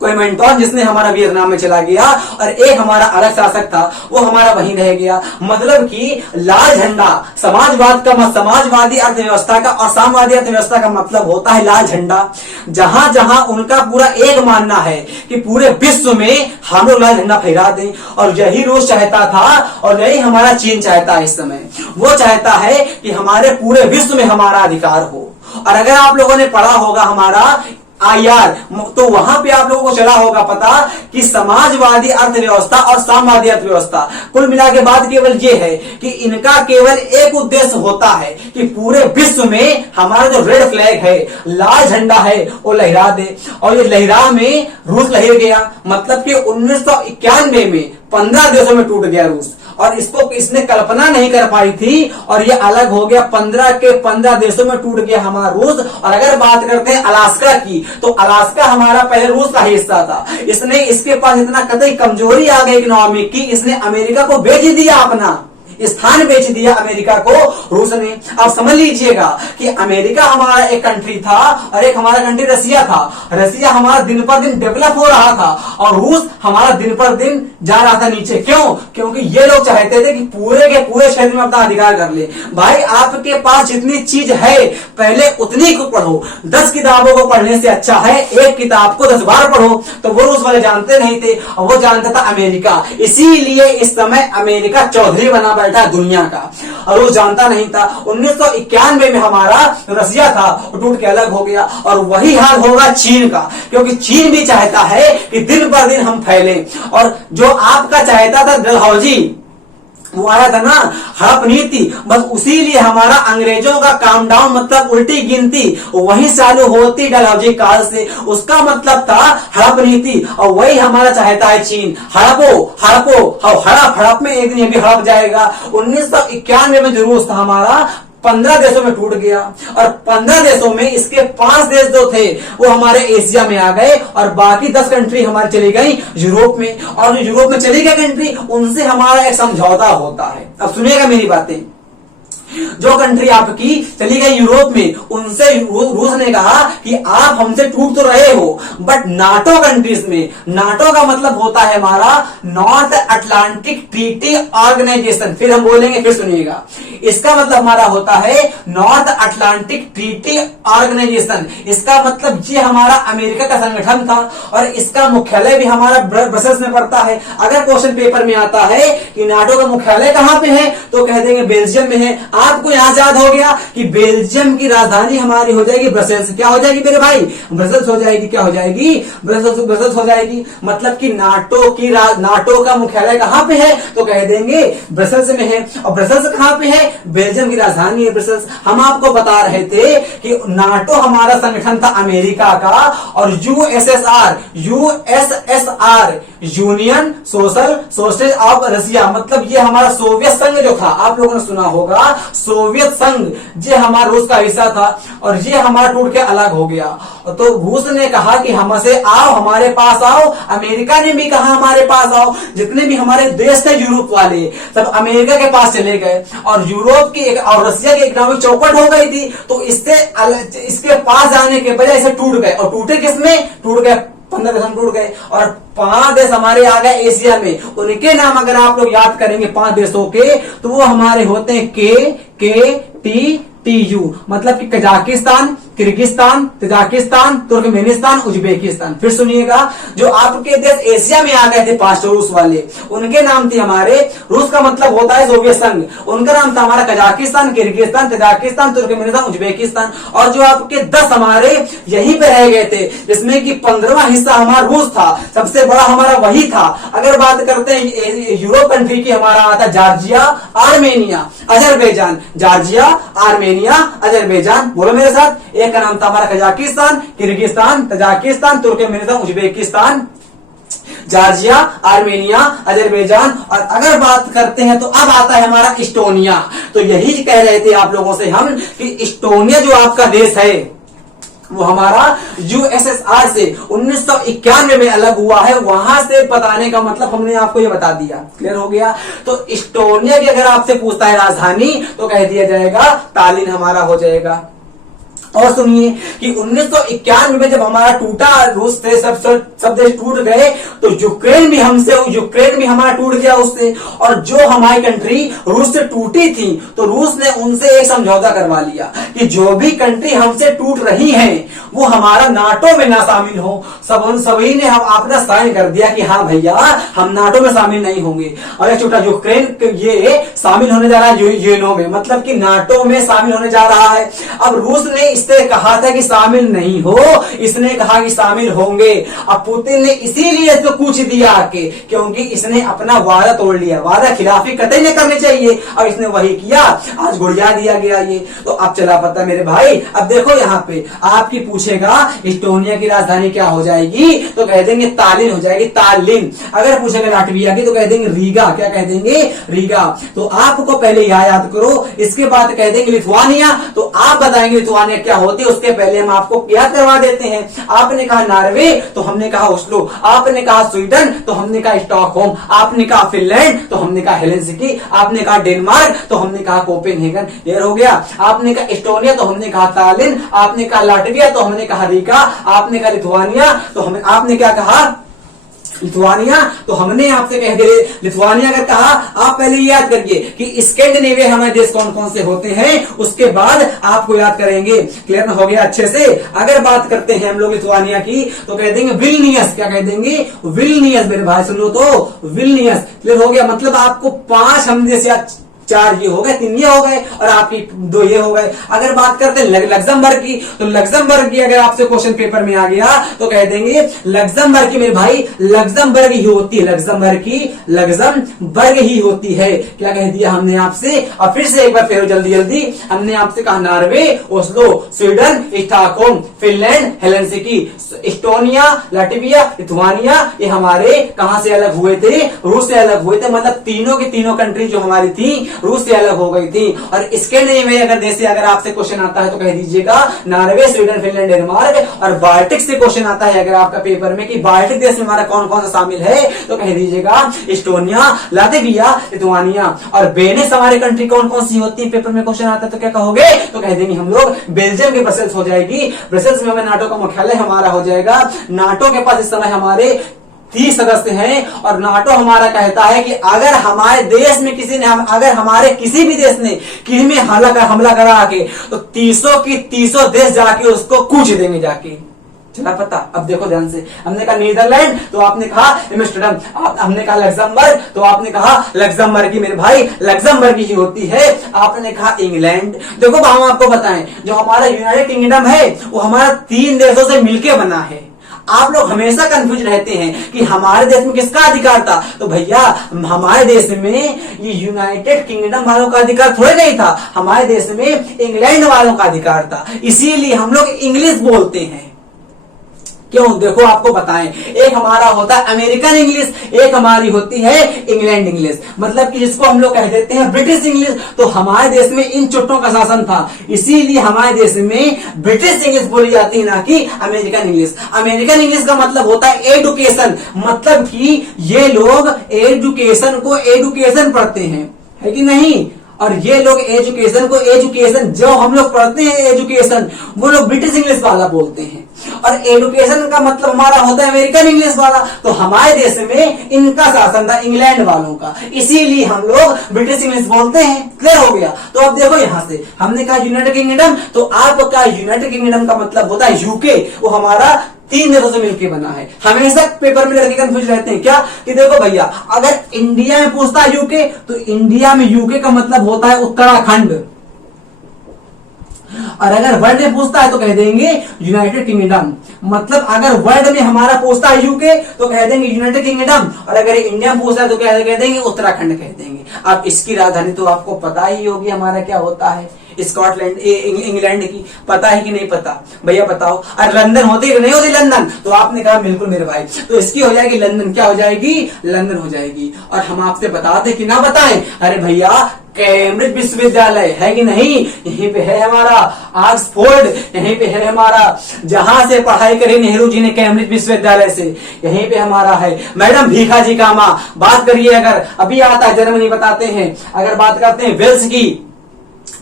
क्वेमेंटॉन, जिसने हमारा वियतनाम में चला गया, और एक हमारा अलग शासक था, वो हमारा वहीं रह गया। मतलब कि लाल झंडा समाजवादी अर्थव्यवस्था का और साम्यवादी अर्थव्यवस्था का मतलब होता है लाल झंडा। जहां जहां उनका पूरा एक मानना है कि पूरे विश्व में हम लोग लाल झंडा फहरा दें, और यही रूस चाहता था और यही हमारा चीन चाहता है। इस समय वो चाहता है कि हमारे पूरे विश्व में हमारा अधिकार हो। और अगर आप लोगों ने पढ़ा होगा हमारा IR, तो वहां पे आप लोगों को चला होगा पता कि समाजवादी अर्थव्यवस्था और साम्यवादी अर्थव्यवस्था कुल मिला के बात केवल ये है कि इनका केवल एक उद्देश्य होता है कि पूरे विश्व में हमारा जो रेड फ्लैग है, लाल झंडा है, वो लहरा दे। और ये लहरा में रूस लहर गया। मतलब कि 1991 में 15 देशों में टूट गया रूस, और इसने कल्पना नहीं कर पाई थी, और ये अलग हो गया। 15 के 15 देशों में टूट गया हमारा रूस। और अगर बात करते हैं अलास्का की, तो अलास्का हमारा पहले रूस का हिस्सा था। इसके पास इतना कतई कमजोरी आ गई इकोनॉमिक की, इसने अमेरिका को बेच दिया, अपना स्थान बेच दिया अमेरिका को रूस ने। अब समझ लीजिएगा कि अमेरिका हमारा एक कंट्री था और एक हमारा कंट्री रसिया था। रसिया हमारा दिन पर दिन डेवलप हो रहा था और रूस हमारा दिन पर दिन जा रहा था नीचे। क्यों? क्योंकि ये लोग चाहते थे कि पूरे के पूरे क्षेत्र में अपना अधिकार कर ले। भाई, आपके पास जितनी चीज है पहले उतनी को पढ़ो। 10 किताबों को पढ़ने से अच्छा है एक किताब को 10 बार पढ़ो। तो वो रूस वाले जानते नहीं थे, और वो जानता था अमेरिका। इसीलिए इस समय अमेरिका चौधरी बना बैठा दुनिया का, और वो जानता नहीं था। 1991 में हमारा रसिया था वो टूट के अलग हो गया, और वही हाल होगा चीन का, क्योंकि चीन भी चाहता है कि दिन पर दिन हम फैलें। और जो आपका चाहता था डलहौजी, वो आया था ना हड़प नीति, बस उसी लिए हमारा अंग्रेजों का काम डाउन मतलब उल्टी गिनती वही चालू होती डलहौजी काल से। उसका मतलब था हड़प नीति, और वही हमारा चाहता है चीन। हड़पो और हड़प में एक दिन ये भी हड़प जाएगा। 1991 में जो रूस था हमारा 15 देशों में टूट गया, और 15 देशों में इसके 5 देश जो थे वो हमारे एशिया में आ गए, और बाकी 10 कंट्री हमारी चली गई यूरोप में। और जो यूरोप में चली गई कंट्री, उनसे हमारा एक समझौता होता है। अब सुनिएगा मेरी बातें। जो कंट्री आपकी चली गई यूरोप में, उनसे रूस ने कहा कि आप हमसे टूट तो रहे हो, बट नाटो कंट्रीज में, नाटो का मतलब होता है हमारा नॉर्थ अटलांटिक ट्रीटी ऑर्गेनाइजेशन। फिर हम बोलेंगे, फिर सुनिएगा, इसका मतलब हमारा होता है नॉर्थ अटलांटिक ट्रीटी ऑर्गेनाइजेशन। इसका मतलब ये हमारा अमेरिका का संगठन था, और इसका मुख्यालय भी हमारा ब्रसेल्स में पड़ता है। अगर क्वेश्चन पेपर में आता है कि नाटो का मुख्यालय कहां पे है, तो कह देंगे बेल्जियम में है। आपको यहां याद हो गया कि बेल्जियम की राजधानी हमारी हो जाएगी ब्रसेल्स। क्या हो जाएगी मेरे भाई? ब्रसेल्स हो जाएगी। क्या हो जाएगी? ब्रसेल्स हो जाएगी। मतलब कि नाटो का मुख्यालय कहां पे है, तो कह देंगे ब्रसेल्स में है। और ब्रसेल्स कहां पे है? बेल्जियम की राजधानी है ब्रसेल्स। हम आपको बता रहे थे कि नाटो हमारा संगठन था अमेरिका का, और USSR Union Social Society of Russia, मतलब ये हमारा सोवियत संघ जो था, आप लोगों ने सुना होगा सोवियत संघ, ये हमारा रूस का हिस्सा था और ये हमारा टूट के अलग हो गया। तो रूस ने कहा कि हमसे आओ, हमारे पास आओ। अमेरिका ने भी कहा हमारे पास आओ। जितने भी हमारे देश थे यूरोप वाले सब अमेरिका के पास चले गए और यूरोप की और रशिया की इकोनॉमिक चौपट हो गई थी। तो इसके पास जाने के बजाय इसे टूट गए। और टूटे किसमें? टूट गए 15 देश हम टूट गए और 5 देश हमारे आ गए एशिया में। उनके नाम अगर आप लोग याद करेंगे 5 देशों के, तो वो हमारे होते हैं KKTTU, मतलब कि Kazakhstan, Kyrgyzstan, Tajikistan, Turkmenistan, Uzbekistan. फिर सुनिएगा, जो आपके देश एशिया में आ गए थे 5 रूस वाले, उनके नाम थे हमारे, रूस का मतलब होता है सोवियत संघ, उनका नाम था हमारा Kazakhstan, Kyrgyzstan, Tajikistan, Turkmenistan, Uzbekistan. और जो आपके 10 हमारे यहीं पे रह गए थे, जिसमें कि 15वां हिस्सा हमारा रूस था, सबसे बड़ा हमारा वही था। अगर बात करते हैं यूरोप कंट्री की, हमारा आता Georgia, Armenia, Azerbaijan. Georgia, Armenia, Azerbaijan, बोलो मेरे साथ। एक का नाम था हमारा Kazakhstan, Kyrgyzstan, Tajikistan, Turkmenistan, Uzbekistan, Georgia, Armenia, Azerbaijan. और अगर बात करते हैं तो अब आता है हमारा इस्टोनिया। तो यही कह रहे थे आप लोगों से हम कि इस्टोनिया जो आपका देश है वो हमारा यूएसएसआर से 1991 में अलग हुआ है। वहां से बताने का मतलब हमने आपको ये बता दिया। क्लियर हो गया? तो इस्टोनिया की अगर आपसे पूछता है राजधानी, तो कह दिया जाएगा तालिन हमारा हो जाएगा। और सुनिए कि 1991 में जब हमारा टूटा, रूस से सब देश टूट गए, तो यूक्रेन भी हमारा टूट गया उससे। और जो हमारी कंट्री रूस से टूटी थी, तो रूस ने उनसे एक समझौता करवा लिया कि जो भी कंट्री हमसे टूट रही है वो हमारा नाटो में ना शामिल हो। सभी ने हम अपना साइन कर दिया कि हाँ भैया हम नाटो में शामिल नहीं होंगे। और एक छोटा यूक्रेन ये शामिल होने जा रहा है यूएनओ में, मतलब कि नाटो में शामिल होने जा रहा है। अब रूस ने इससे कहा था कि शामिल नहीं हो, इसने कहा कि शामिल होंगे। अब पुतिन ने इसीलिए इसको पूछ दिया आके, क्योंकि इसने अपना वादा तोड़ लिया। वादा खिलाफी कतई नहीं करनी चाहिए और इसने वही किया, आज गुड़िया दिया गया ये। तो अब चला पता मेरे भाई। अब देखो यहाँ पे आपकी पूछेगा इस्टोनिया की राजधानी क्या हो जाएगी, तो कह देंगे तालिन हो जाएगी, तालिन। अगर पूछेगा लाटविया की, तो कह देंगे रीगा। क्या कह देंगे? रीगा। तो आपको पहले याद करो, इसके बाद कह देंगे लिथुआनिया। तो आप बताएंगे लिथुआनिया क्या होती है, उसके पहले हम आपको याद करवा देते हैं। आपने कहा नॉर्वे, तो हमने कहा ओस्लो। आपने कहा स्वीडन, तो हमने कहा स्टॉकहोम। आपने कहा फिनलैंड, तो हमने कहा हेलसिंकी। आपने कहा डेनमार्क, तो हमने कहा कोपेनहेगन। क्लियर हो गया? आपने कहा एस्टोनिया, तो हमने कहा तालिन। आपने कहा लाटविया, तो हमने कहा रीगा। आपने कहा लिथुआनिया, तो आपने क्या कहा? लिथुआनिया। तो हमने आपसे कह दिए लिथुआनिया अगर कहा, आप पहले याद करिए कि स्कैंडिनेविया हमारे देश कौन कौन से होते हैं, उसके बाद आपको याद करेंगे। क्लियर हो गया अच्छे से? अगर बात करते हैं हम लोग लिथुआनिया की, तो कह देंगे विल्नियस। क्या कह देंगे? विल्नियस। मेरे भाई सुन लो तो, विल्नियस। क्लियर हो गया? मतलब आपको 5 हम जैसे 4 ये हो गए, 3 ये हो गए और आपकी 2 ये हो गए। अगर बात करते हैं लग्जमबर्ग की, तो लग्जमबर्ग की अगर आपसे क्वेश्चन पेपर में आ गया, तो कह देंगे लग्जमबर्ग की मेरे भाई लग्जमबर्ग ही होती है। लग्जमबर्ग ही होती है। क्या कह दिया हमने आपसे? और फिर से एक बार फिर जल्दी हमने आपसे कहा Norway, Oslo, Sweden, Stockholm, Finland, Helsinki, Estonia, Latvia, Lithuania. ये हमारे कहां से अलग हुए थे? रूस से अलग हुए थे। मतलब तीनों की तीनों कंट्री जो हमारी थी रूस से अलग हो गई थी। और इसके नहीं अगर देश से अगर आपसे क्वेश्चन आता है, तो कह दीजिएगा नॉर्वे, स्वीडन, फिनलैंड, डेनमार्क। और बाल्टिक से क्वेश्चन आता है अगर आपका पेपर में कि बाल्टिक देश में हमारा कौन कौन सा शामिल है, तो कह दीजिएगा एस्टोनिया, लाटविया, लिथुआनिया। और बेनेस हमारी कंट्री कौन कौन सी होती है, पेपर में क्वेश्चन आता है तो क्या कहोगे? तो कह देंगे हम लोग बेल्जियम की ब्रसेल्स हो जाएगी। ब्रसेल्स में हमें नाटो का मुख्यालय हमारा हो जाएगा। नाटो के पास इस समय हमारे 30 सदस्य हैं। और नाटो हमारा कहता है कि अगर हमारे देश में अगर हमारे किसी भी देश ने किसी में हमला करा के, तो 300 देश जाके उसको कूच देंगे जाके। चला पता? अब देखो ध्यान से। हमने कहा नीदरलैंड, तो आपने कहा एम्स्टर्डम। हमने कहा लग्जमबर्ग, तो आपने कहा लग्जमबर्ग की मेरे भाई लग्जमबर्ग ही होती है। आपने कहा इंग्लैंड। देखो हम आपको बताएं, जो हमारा यूनाइटेड किंगडम है वो हमारा 3 देशों से मिलकर बना है। आप लोग हमेशा कंफ्यूज रहते हैं कि हमारे देश में किसका अधिकार था। तो भैया हमारे देश में ये यूनाइटेड किंगडम वालों का अधिकार थोड़े नहीं था, हमारे देश में इंग्लैंड वालों का अधिकार था। इसीलिए हम लोग इंग्लिश बोलते हैं। क्यों? देखो आपको बताएं, एक हमारा होता है अमेरिकन इंग्लिश, एक हमारी होती है इंग्लैंड इंग्लिश, मतलब कि जिसको हम लोग कह देते हैं ब्रिटिश इंग्लिश। तो हमारे देश में इन चुट्टों का शासन था, इसीलिए हमारे देश में ब्रिटिश इंग्लिश बोली जाती है, ना कि अमेरिकन इंग्लिश। अमेरिकन इंग्लिश का मतलब होता है एडुकेशन, मतलब कि ये लोग एजुकेशन को एडुकेशन पढ़ते हैं, है कि नहीं? और ये लोग एजुकेशन को एजुकेशन, जो हम लोग पढ़ते हैं एजुकेशन, वो लोग ब्रिटिश इंग्लिश वाला बोलते हैं। और एडुकेशन का मतलब हमारा होता है अमेरिकन इंग्लिश वाला। तो हमारे देश में इनका शासन था, इंग्लैंड वालों का, इसीलिए हम लोग ब्रिटिश इंग्लिश बोलते हैं। क्लियर हो गया? तो अब देखो यहां से हमने कहा यूनाइटेड किंगडम, तो आपका यूनाइटेड किंगडम का मतलब होता है यूके, वो हमारा 3 देशों से मिलकर बना है। हमेशा पेपर में लड़के कंफ्यूज रहते हैं क्या कि देखो भैया, अगर इंडिया में पूछता है यूके, तो इंडिया में यूके का मतलब होता है उत्तराखंड, और अगर वर्ल्ड में पूछता है तो कह देंगे यूनाइटेड किंगडम। मतलब अगर वर्ल्ड में हमारा पूछता है यूके तो कह देंगे यूनाइटेड किंगडम, और अगर इंडिया में पूछता है तो कह देंगे उत्तराखंड कह देंगे। अब इसकी राजधानी तो आपको पता ही होगी हमारा क्या होता है, स्कॉटलैंड, इंग्लैंड की। पता है कि नहीं पता भैया बताओ? और लंदन होती है नहीं होती लंदन? तो आपने कहा बिल्कुल मेरे भाई, तो इसकी हो जाएगी लंदन। क्या हो जाएगी? लंदन हो जाएगी। और हम आपसे बताते कि ना बताएं? अरे भैया कैम्ब्रिज विश्वविद्यालय है कि नहीं? यहीं पे है हमारा ऑक्सफोर्ड, यहीं पे है हमारा, जहां से पढ़ाई करी नेहरू जी ने कैम्ब्रिज विश्वविद्यालय से, यहीं पे हमारा है। मैडम भीखा जी का माँ बात करिए, अगर अभी आता है जर्मनी बताते हैं, अगर बात करते हैं वेल्स की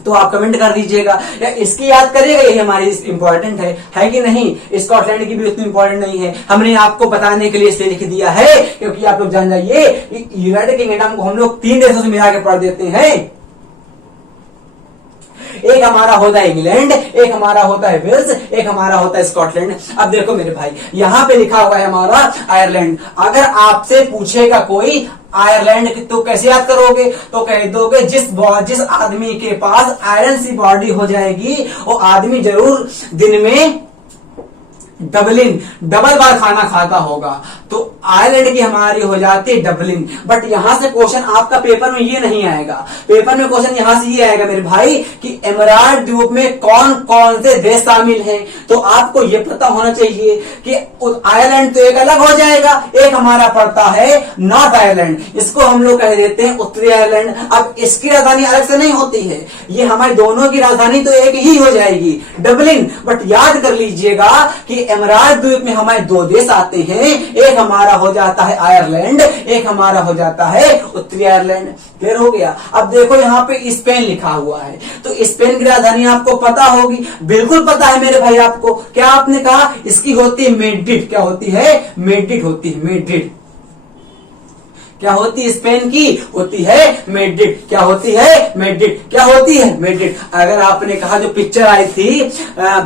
तो आप कमेंट कर दीजिएगा, या इसकी याद करिएगा, यही हमारी इंपॉर्टेंट है कि नहीं? स्कॉटलैंड की भी उतनी इंपॉर्टेंट नहीं है, हमने आपको बताने के लिए इसलिए लिख दिया है क्योंकि आप लोग जान जाइए यूनाइटेड किंगडम को हम लोग 3 देशों से मिला के पढ़ देते हैं। एक हमारा होता है इंग्लैंड, एक हमारा होता है वेल्स, एक हमारा होता है स्कॉटलैंड। अब देखो मेरे भाई, यहां पे लिखा हुआ है हमारा आयरलैंड। अगर आपसे पूछेगा कोई आयरलैंड तो कैसे याद करोगे? तो कह दोगे जिस आदमी के पास आयरन सी बॉडी हो जाएगी वो आदमी जरूर दिन में डबल बार खाना खाता होगा। तो आयरलैंड की हमारी हो जाती है डबलिन। बट यहां से क्वेश्चन आपका पेपर में ये नहीं आएगा, पेपर में क्वेश्चन यहां से ये आएगा मेरे भाई कि एमराल्ड द्वीप में कौन कौन से देश शामिल हैं। तो आपको ये पता होना चाहिए कि आयरलैंड तो एक अलग हो जाएगा, एक हमारा पड़ता है नॉर्थ आयरलैंड, इसको हम लोग कह देते हैं उत्तरी आयरलैंड। अब इसकी राजधानी अलग से नहीं होती है, ये हमारी दोनों की राजधानी तो एक ही हो जाएगी, डबलिन। बट याद कर लीजिएगा कि एमराल्ड द्वीप में हमारे 2 देश आते हैं, एक हमारा हो जाता है आयरलैंड, एक हमारा हो जाता है उत्तरी आयरलैंड। क्लियर हो गया? अब देखो यहाँ पे स्पेन लिखा हुआ है, तो स्पेन की राजधानी आपको पता होगी, बिल्कुल पता है मेरे भाई आपको। क्या आपने कहा? इसकी होती है मेड्रिड। क्या होती है? मेड्रिड होती है, मेड्रिड। क्या होती है स्पेन की? होती है मेड्रिड। क्या होती है? मेड्रिड। क्या होती है? मेड्रिड। अगर आपने कहा जो पिक्चर आई थी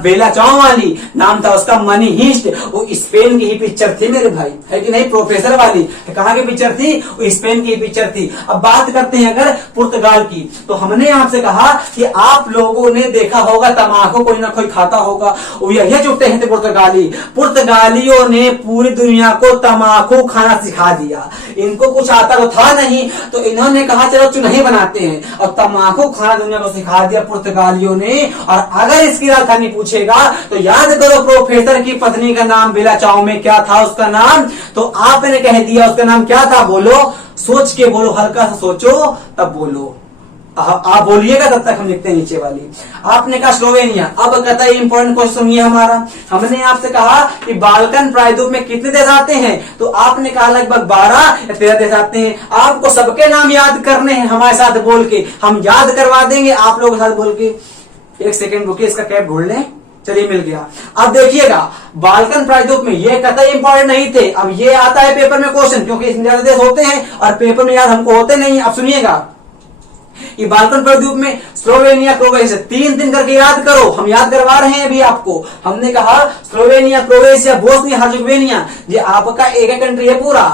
बेला चाव वाली, नाम था उसका मनी हीस्ट, वो स्पेन की ही पिक्चर थी मेरे भाई, है कि नहीं? प्रोफेसर वाली कहाँ की पिक्चर थी? वो स्पेन की पिक्चर थी। अब बात करते हैं अगर पुर्तगाल की, तो हमने आपसे कहा कि आप लोगों ने देखा होगा तम्बाकू कोई ना कोई खाता होगा, वो यही जुटते हैं पुर्तगाली। पुर्तगालियों ने पूरी दुनिया को तम्बाकू खाना सिखा दिया। इनको कुछ आता तो था नहीं, तो इन्होंने कहा चलो चुनही बनाते हैं, और तम्बाकू खाना दुनिया को सिखा दिया पुर्तगालियों ने। और अगर इसकी राजधानी पूछेगा तो याद करो प्रोफेसर की पत्नी का नाम बेला चाव में क्या था उसका नाम? तो आपने कह दिया उसका नाम क्या था? बोलो, सोच के बोलो, हल्का सा सोचो तब बोलो। आप बोलिएगा तब तक हम लिखते हैं नीचे वाली। आपने कहा स्लोवेनिया। अब कतई इंपॉर्टेंट क्वेश्चन सुनिए हमारा, हमने आपसे कहा कि बाल्कन प्रायद्वीप में कितने देश आते हैं? तो आपने कहा लगभग 12 या 13 देश आते हैं। आपको सबके नाम याद करने हैं हमारे साथ बोल के, हम याद करवा देंगे आप लोगों के साथ बोल के। 1 सेकेंड रुकिए, इसका कैप ढूंढ लें। चलिए मिल गया। अब देखिएगा बाल्कन प्रायद्वीप में ये कतई इंपॉर्टेंट नहीं थे, अब ये आता है पेपर में क्वेश्चन, क्योंकि इसमें ज्यादा देश होते हैं और पेपर में याद हमको होते नहीं। अब सुनिएगा, ये बाल्कन प्रायद्वीप में स्लोवेनिया, क्रोएशिया, 3 करके याद करो, हम याद करवा रहे हैं अभी आपको। हमने कहा स्लोवेनिया, क्रोएशिया, बोस्निया हर्जेगोविना, ये आपका एक कंट्री है पूरा।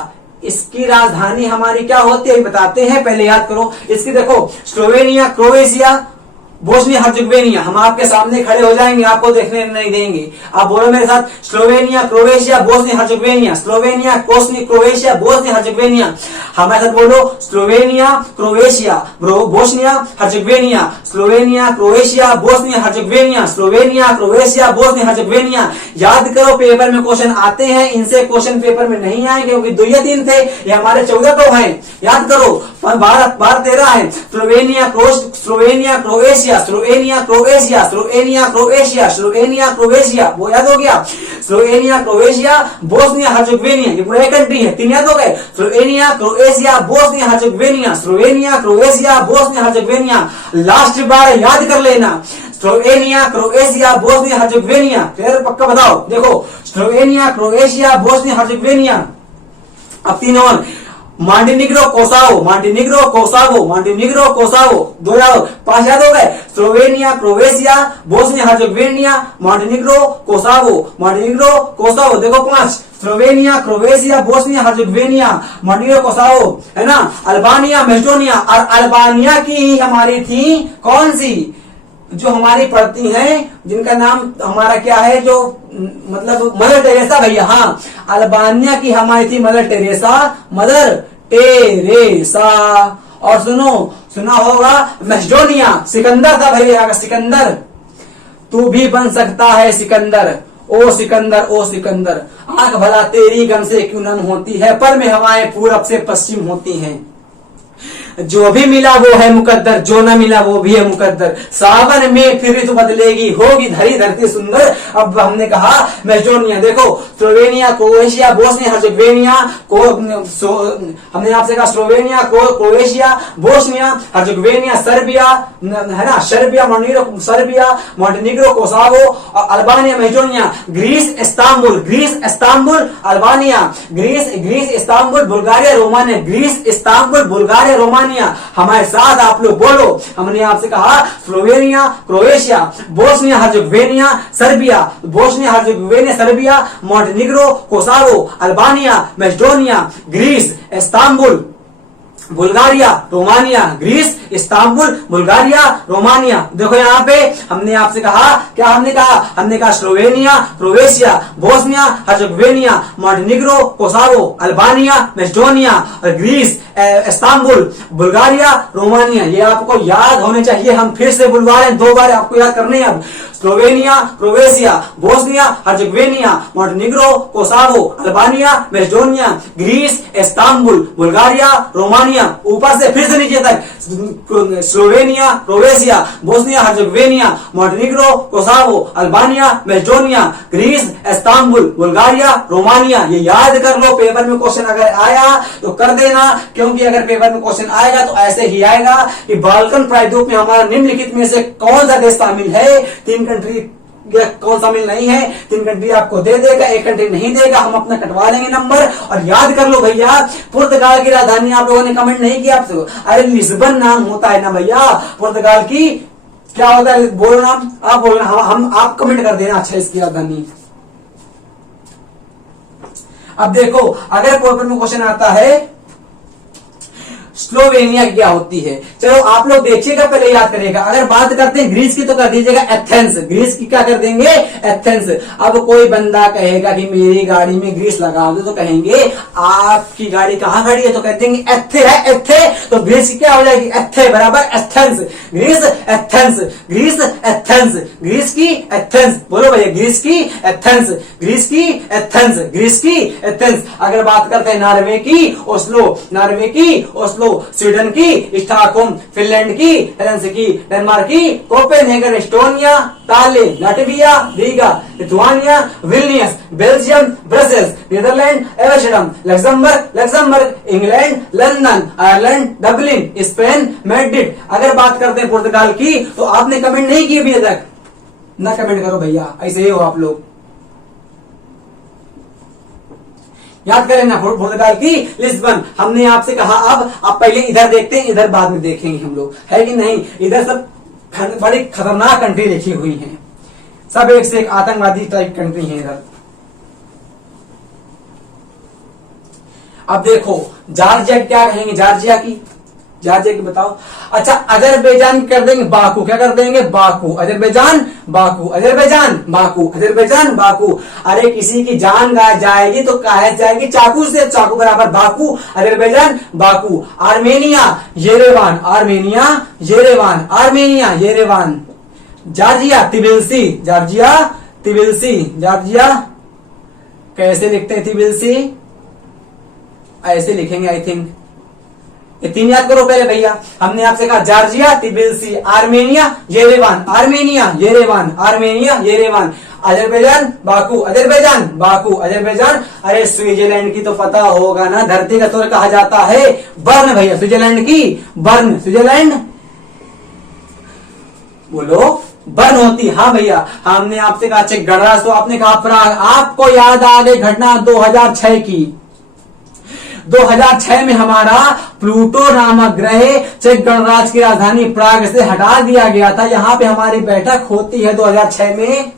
इसकी राजधानी हमारी क्या होती है बताते हैं, पहले याद करो। इसकी देखो स्लोवेनिया, क्रोएशिया, बोस्निया हर्जेगोविना, हम आपके सामने खड़े हो जाएंगे, आपको देखने नहीं देंगे। आप बोलो मेरे साथ, Slovenia, Croatia, Bosnia Herzegovina, Slovenia, Croatia, Bosnia Herzegovina. हमारे साथ बोलो, Slovenia, Croatia, Bosnia Herzegovina, Slovenia, Croatia, Bosnia Herzegovina, Slovenia, Croatia, Bosnia Herzegovina. याद करो, पेपर में क्वेश्चन आते हैं, इनसे क्वेश्चन पेपर में नहीं आएंगे क्योंकि 2 या 3 थे, ये हमारे 14 तो हैं। याद करो, 12-13 है। Slovenia, Croatia, Slovenia, Croatia, Slovenia, Croatia, Slovenia, Croatia, वो याद हो गया। स्लोवेनिया, क्रोएशिया, बोस्निया हर्जेगोविना, ये पूरा कंट्री है, 3 याद हो गए। Slovenia, Croatia, Bosnia Herzegovina, Slovenia, Croatia, Bosnia Herzegovina. Last बार याद कर लेना, स्लोवेनिया, क्रोएशिया, बोस्निया हर्जेगोविना। फिर पक्का बताओ, देखो, स्लोवेनिया, क्रोएशिया, बोस्निया हर्जेगोविना। अब 3 और, Montenegro, Kosovo, Montenegro, Kosovo, Montenegro, कोसावो, 2 याद, 5 याद हो गए। Slovenia, Croatia, Bosnia Herzegovina, Montenegro, Kosovo, Montenegro, Kosovo. देखो 5, Slovenia, Croatia, Bosnia Herzegovina, Montenegro, Kosovo, है ना। अल्बानिया, मैसेडोनिया, और अल्बानिया की ही हमारी थी कौन सी, जो हमारी पढ़ती हैं, जिनका नाम हमारा क्या है, जो मतलब मदर टेरेसा भैया। हाँ, अल्बानिया की हमारी थी मदर टेरेसा, मदर टेरेसा। और सुना होगा मैसेडोनिया, सिकंदर था भैया का, सिकंदर। तू भी बन सकता है सिकंदर, ओ सिकंदर, ओ सिकंदर। आंख भला तेरी गम से क्यों नम होती है, पर में हवाएं पूरब से पश्चिम होती हैं। जो भी मिला वो है मुकद्दर, जो न मिला वो भी है मुकद्दर। सावन में फिर ऋतु बदलेगी, होगी धरी धरती सुंदर। अब हमने कहा मैसेडोनिया, देखो, स्लोवेनिया, क्रोएशिया, बोस्निया हर्जेगोविना, हमने आपसे कहा Slovenia, Croatia, Bosnia Herzegovina, Serbia, है ना, Serbia, Montenegro, Kosovo, Albania, Macedonia, Greece, Istanbul, Greece, Istanbul, Albania, Greece, Istanbul, Bulgaria, Romania, Greece, Istanbul, Bulgaria, Romania. हमारे साथ आप लोग बोलो, हमने आपसे कहा Slovenia, Croatia, Bosnia Herzegovina, Serbia, Bosnia Herzegovina, Serbia, Montenegro, Kosovo, Albania, Macedonia, Greece, Istanbul, Bulgaria, Romania, Greece, Istanbul, Bulgaria, Romania. देखो यहाँ पे हमने आपसे कहा, क्या हमने कहा Slovenia, Croatia, Bosnia Herzegovina, Montenegro, Kosovo, Albania, Macedonia, और ग्रीस, इस्तांबुल, बुल्गारिया, रोमानिया। ये आपको याद होने चाहिए, हम फिर से बुलवा रहे हैं, 2 बार आपको याद करने हैं। अब Slovenia, Croatia, Bosnia Herzegovina, Montenegro, Kosovo, Albania, Macedonia, Greece, Istanbul, Bulgaria, Romania. ऊपर से फिर से नीचे तक, Slovenia, Croatia, Bosnia Herzegovina, Montenegro, Kosovo, Albania, Macedonia, Greece, Istanbul, Bulgaria, Romania. ये याद कर लो, पेपर में क्वेश्चन अगर आया तो कर देना, क्योंकि अगर पेपर में क्वेश्चन आएगा तो ऐसे ही आएगा कि बाल्कन प्रायद्वीप में हमारा निम्नलिखित में से कौन सा देश शामिल है। 3 कंट्री कौन शामिल नहीं है, 3 कंट्री आपको दे देगा, 1 कंट्री नहीं देगा, हम अपना कटवा लेंगे नंबर। और याद कर लो भैया, पुर्तगाल की राजधानी आप लोगों ने कमेंट नहीं किया आपसे, अरे लिस्बन नाम होता है ना भैया पुर्तगाल की, क्या होता है बोलो नाम, आप बोलना, हम आप कमेंट कर देना। अच्छा, इसकी राजधानी। अब देखो, अगर पेपर में क्वेश्चन आता है स्लोवेनिया क्या होती है, चलो आप लोग देखिएगा, पहले याद करिएगा। अगर बात करते हैं ग्रीस की तो कर दीजिएगा एथेंस, ग्रीस की क्या कर देंगे, एथेंस। अब कोई बंदा कहेगा कि मेरी गाड़ी में ग्रीस लगा दो, तो कहेंगे आपकी गाड़ी कहाँ खड़ी है, तो कहते हैं एथे है, एथे, तो ग्रीस की क्या हो जाएगी, एथे बराबर Athens, Greece, Athens, Greece, Athens, Greece की एथेंस। बोलो भैया, ग्रीस की एथेंस, ग्रीस की एथेंस, ग्रीस की एथेंस। अगर बात करते हैं नॉर्वे की ओस्लो, नॉर्वे की ओस्लो, स्वीडन की स्टॉकहोम, फिनलैंड की हेलसिंकी, डेनमार्क की Copenhagen, Estonia Tallinn, Latvia Riga, Lithuania Vilnius, Belgium Brussels, Netherlands Amsterdam, Luxembourg, England London, Ireland Dublin, Spain Madrid. अगर बात करते हैं पुर्तगाल की तो आपने कमेंट नहीं किए अभी तक, ना कमेंट करो भैया, ऐसे ही हो आप लोग, याद करें ना। पुर्तगाल की लिस्बन। हमने आपसे कहा अब आप पहले इधर देखते हैं, इधर बाद में देखेंगे हम लोग, है कि नहीं। इधर सब बड़ी खतरनाक कंट्री लिखी हुई हैं, सब एक से एक आतंकवादी टाइप कंट्री है इधर। अब देखो जॉर्जिया क्या कहेंगे, जॉर्जिया की जॉर्जिया की बताओ। अच्छा, अजरबैजान कर देंगे बाकू, क्या कर देंगे? Baku. Azerbaijan Baku, Azerbaijan Baku, Azerbaijan Baku. अरे किसी की जान जाएगी तो कहा जाएगी चाकू से, चाकू बराबर Baku, Azerbaijan Baku. Armenia Yerevan, Armenia Yerevan, Armenia Yerevan. Georgia Tbilisi, Georgia Tbilisi, Georgia कैसे लिखते हैं तिबिलिसी? ऐसे लिखेंगे आई थिंक। ये 3 याद करो पहले भैया। हमने आपसे कहा Georgia Tbilisi, Armenia Yerevan, Armenia Yerevan, Armenia Yerevan. Azerbaijan Baku, Azerbaijan Baku, Azerbaijan. अरे स्विट्जरलैंड की तो पता होगा ना, धरती का तौर कहा जाता है बर्न भैया, स्विट्जरलैंड की बर्न, स्विट्जरलैंड बोलो बर्न होती। हाँ भैया, हमने आपसे कहा चेक गणराज्य, तो आपने कहा प्राग। आपको याद आ गई घटना 2006 की। 2006 में हमारा प्लूटो नामक ग्रह चेक गणराज्य की राजधानी प्राग से हटा दिया गया था। यहां पे हमारी बैठक होती है 2006 में,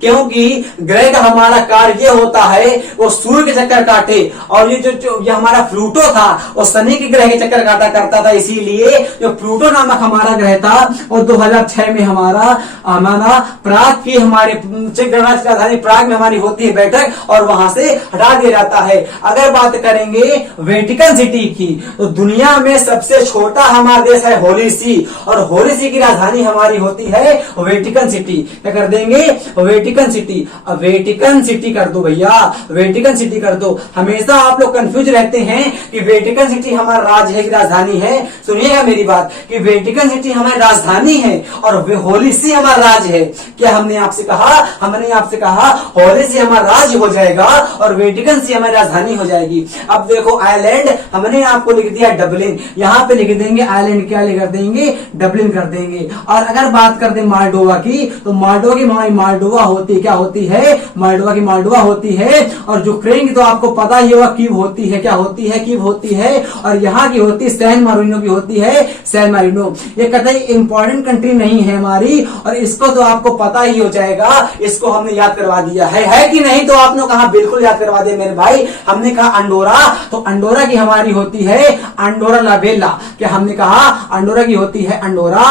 क्योंकि ग्रह का हमारा कार्य ये होता है वो सूर्य के चक्कर काटे, और ये जो ये हमारा प्लूटो था वो शनि के ग्रह के चक्कर काटा करता था। इसीलिए जो प्लूटो नामक हमारा ग्रह था वो 2006 में हमारा प्राग की, हमारे चेक गणराज्य की राजधानी प्राग में हमारी होती है बैठक, और वहां से हटा दिया जाता है। अगर बात करेंगे वेटिकन सिटी की, तो दुनिया में सबसे छोटा हमारा देश है होली सी, और होली सी की राजधानी हमारी होती है वेटिकन सिटी। क्या कर देंगे? Vatican city. अब वेटिकन सिटी कर दो भैया, वेटिकन सिटी कर दो। हमेशा आप लोग कंफ्यूज रहते हैं कि वेटिकन सिटी हमारा राज्य है कि राजधानी है। सुनिएगा मेरी बात कि वेटिकन सिटी हमारी राजधानी है और होली सी हमारा राज्य है। क्या हमने आपसे कहा? हमने आपसे कहा होली सी हमारा राज्य हो जाएगा और वेटिकन सी हमारी राजधानी हो जाएगी। अब देखो आयरलैंड हमने आपको लिख दिया डबलिन, यहां पे लिख देंगे आयरलैंड, क्या लिख देंगे? डबलिन कर देंगे। और अगर बात कर दे मालडोवा की, तो मालडोवा की मालडोवा होती, क्या होती है? मालडोवा की मालडोवा होती है। और यूक्रेन की तो आपको पता ही होगा कीव होती है, क्या होती है? कीव होती है। और यहाँ की होती है सैन मारिनो की होती है, सैन मारिनो। ये कतई इंपॉर्टेंट कंट्री नहीं है हमारी, और इसको तो आपको पता ही हो जाएगा, इसको हमने याद करवा दिया है कि नहीं? तो आपने कहा बिल्कुल याद करवा दिया मेरे भाई। हमने कहा अंडोरा, तो अंडोरा की हमारी होती है अंडोरा ला वेला। क्या हमने कहा? अंडोरा की होती है अंडोरा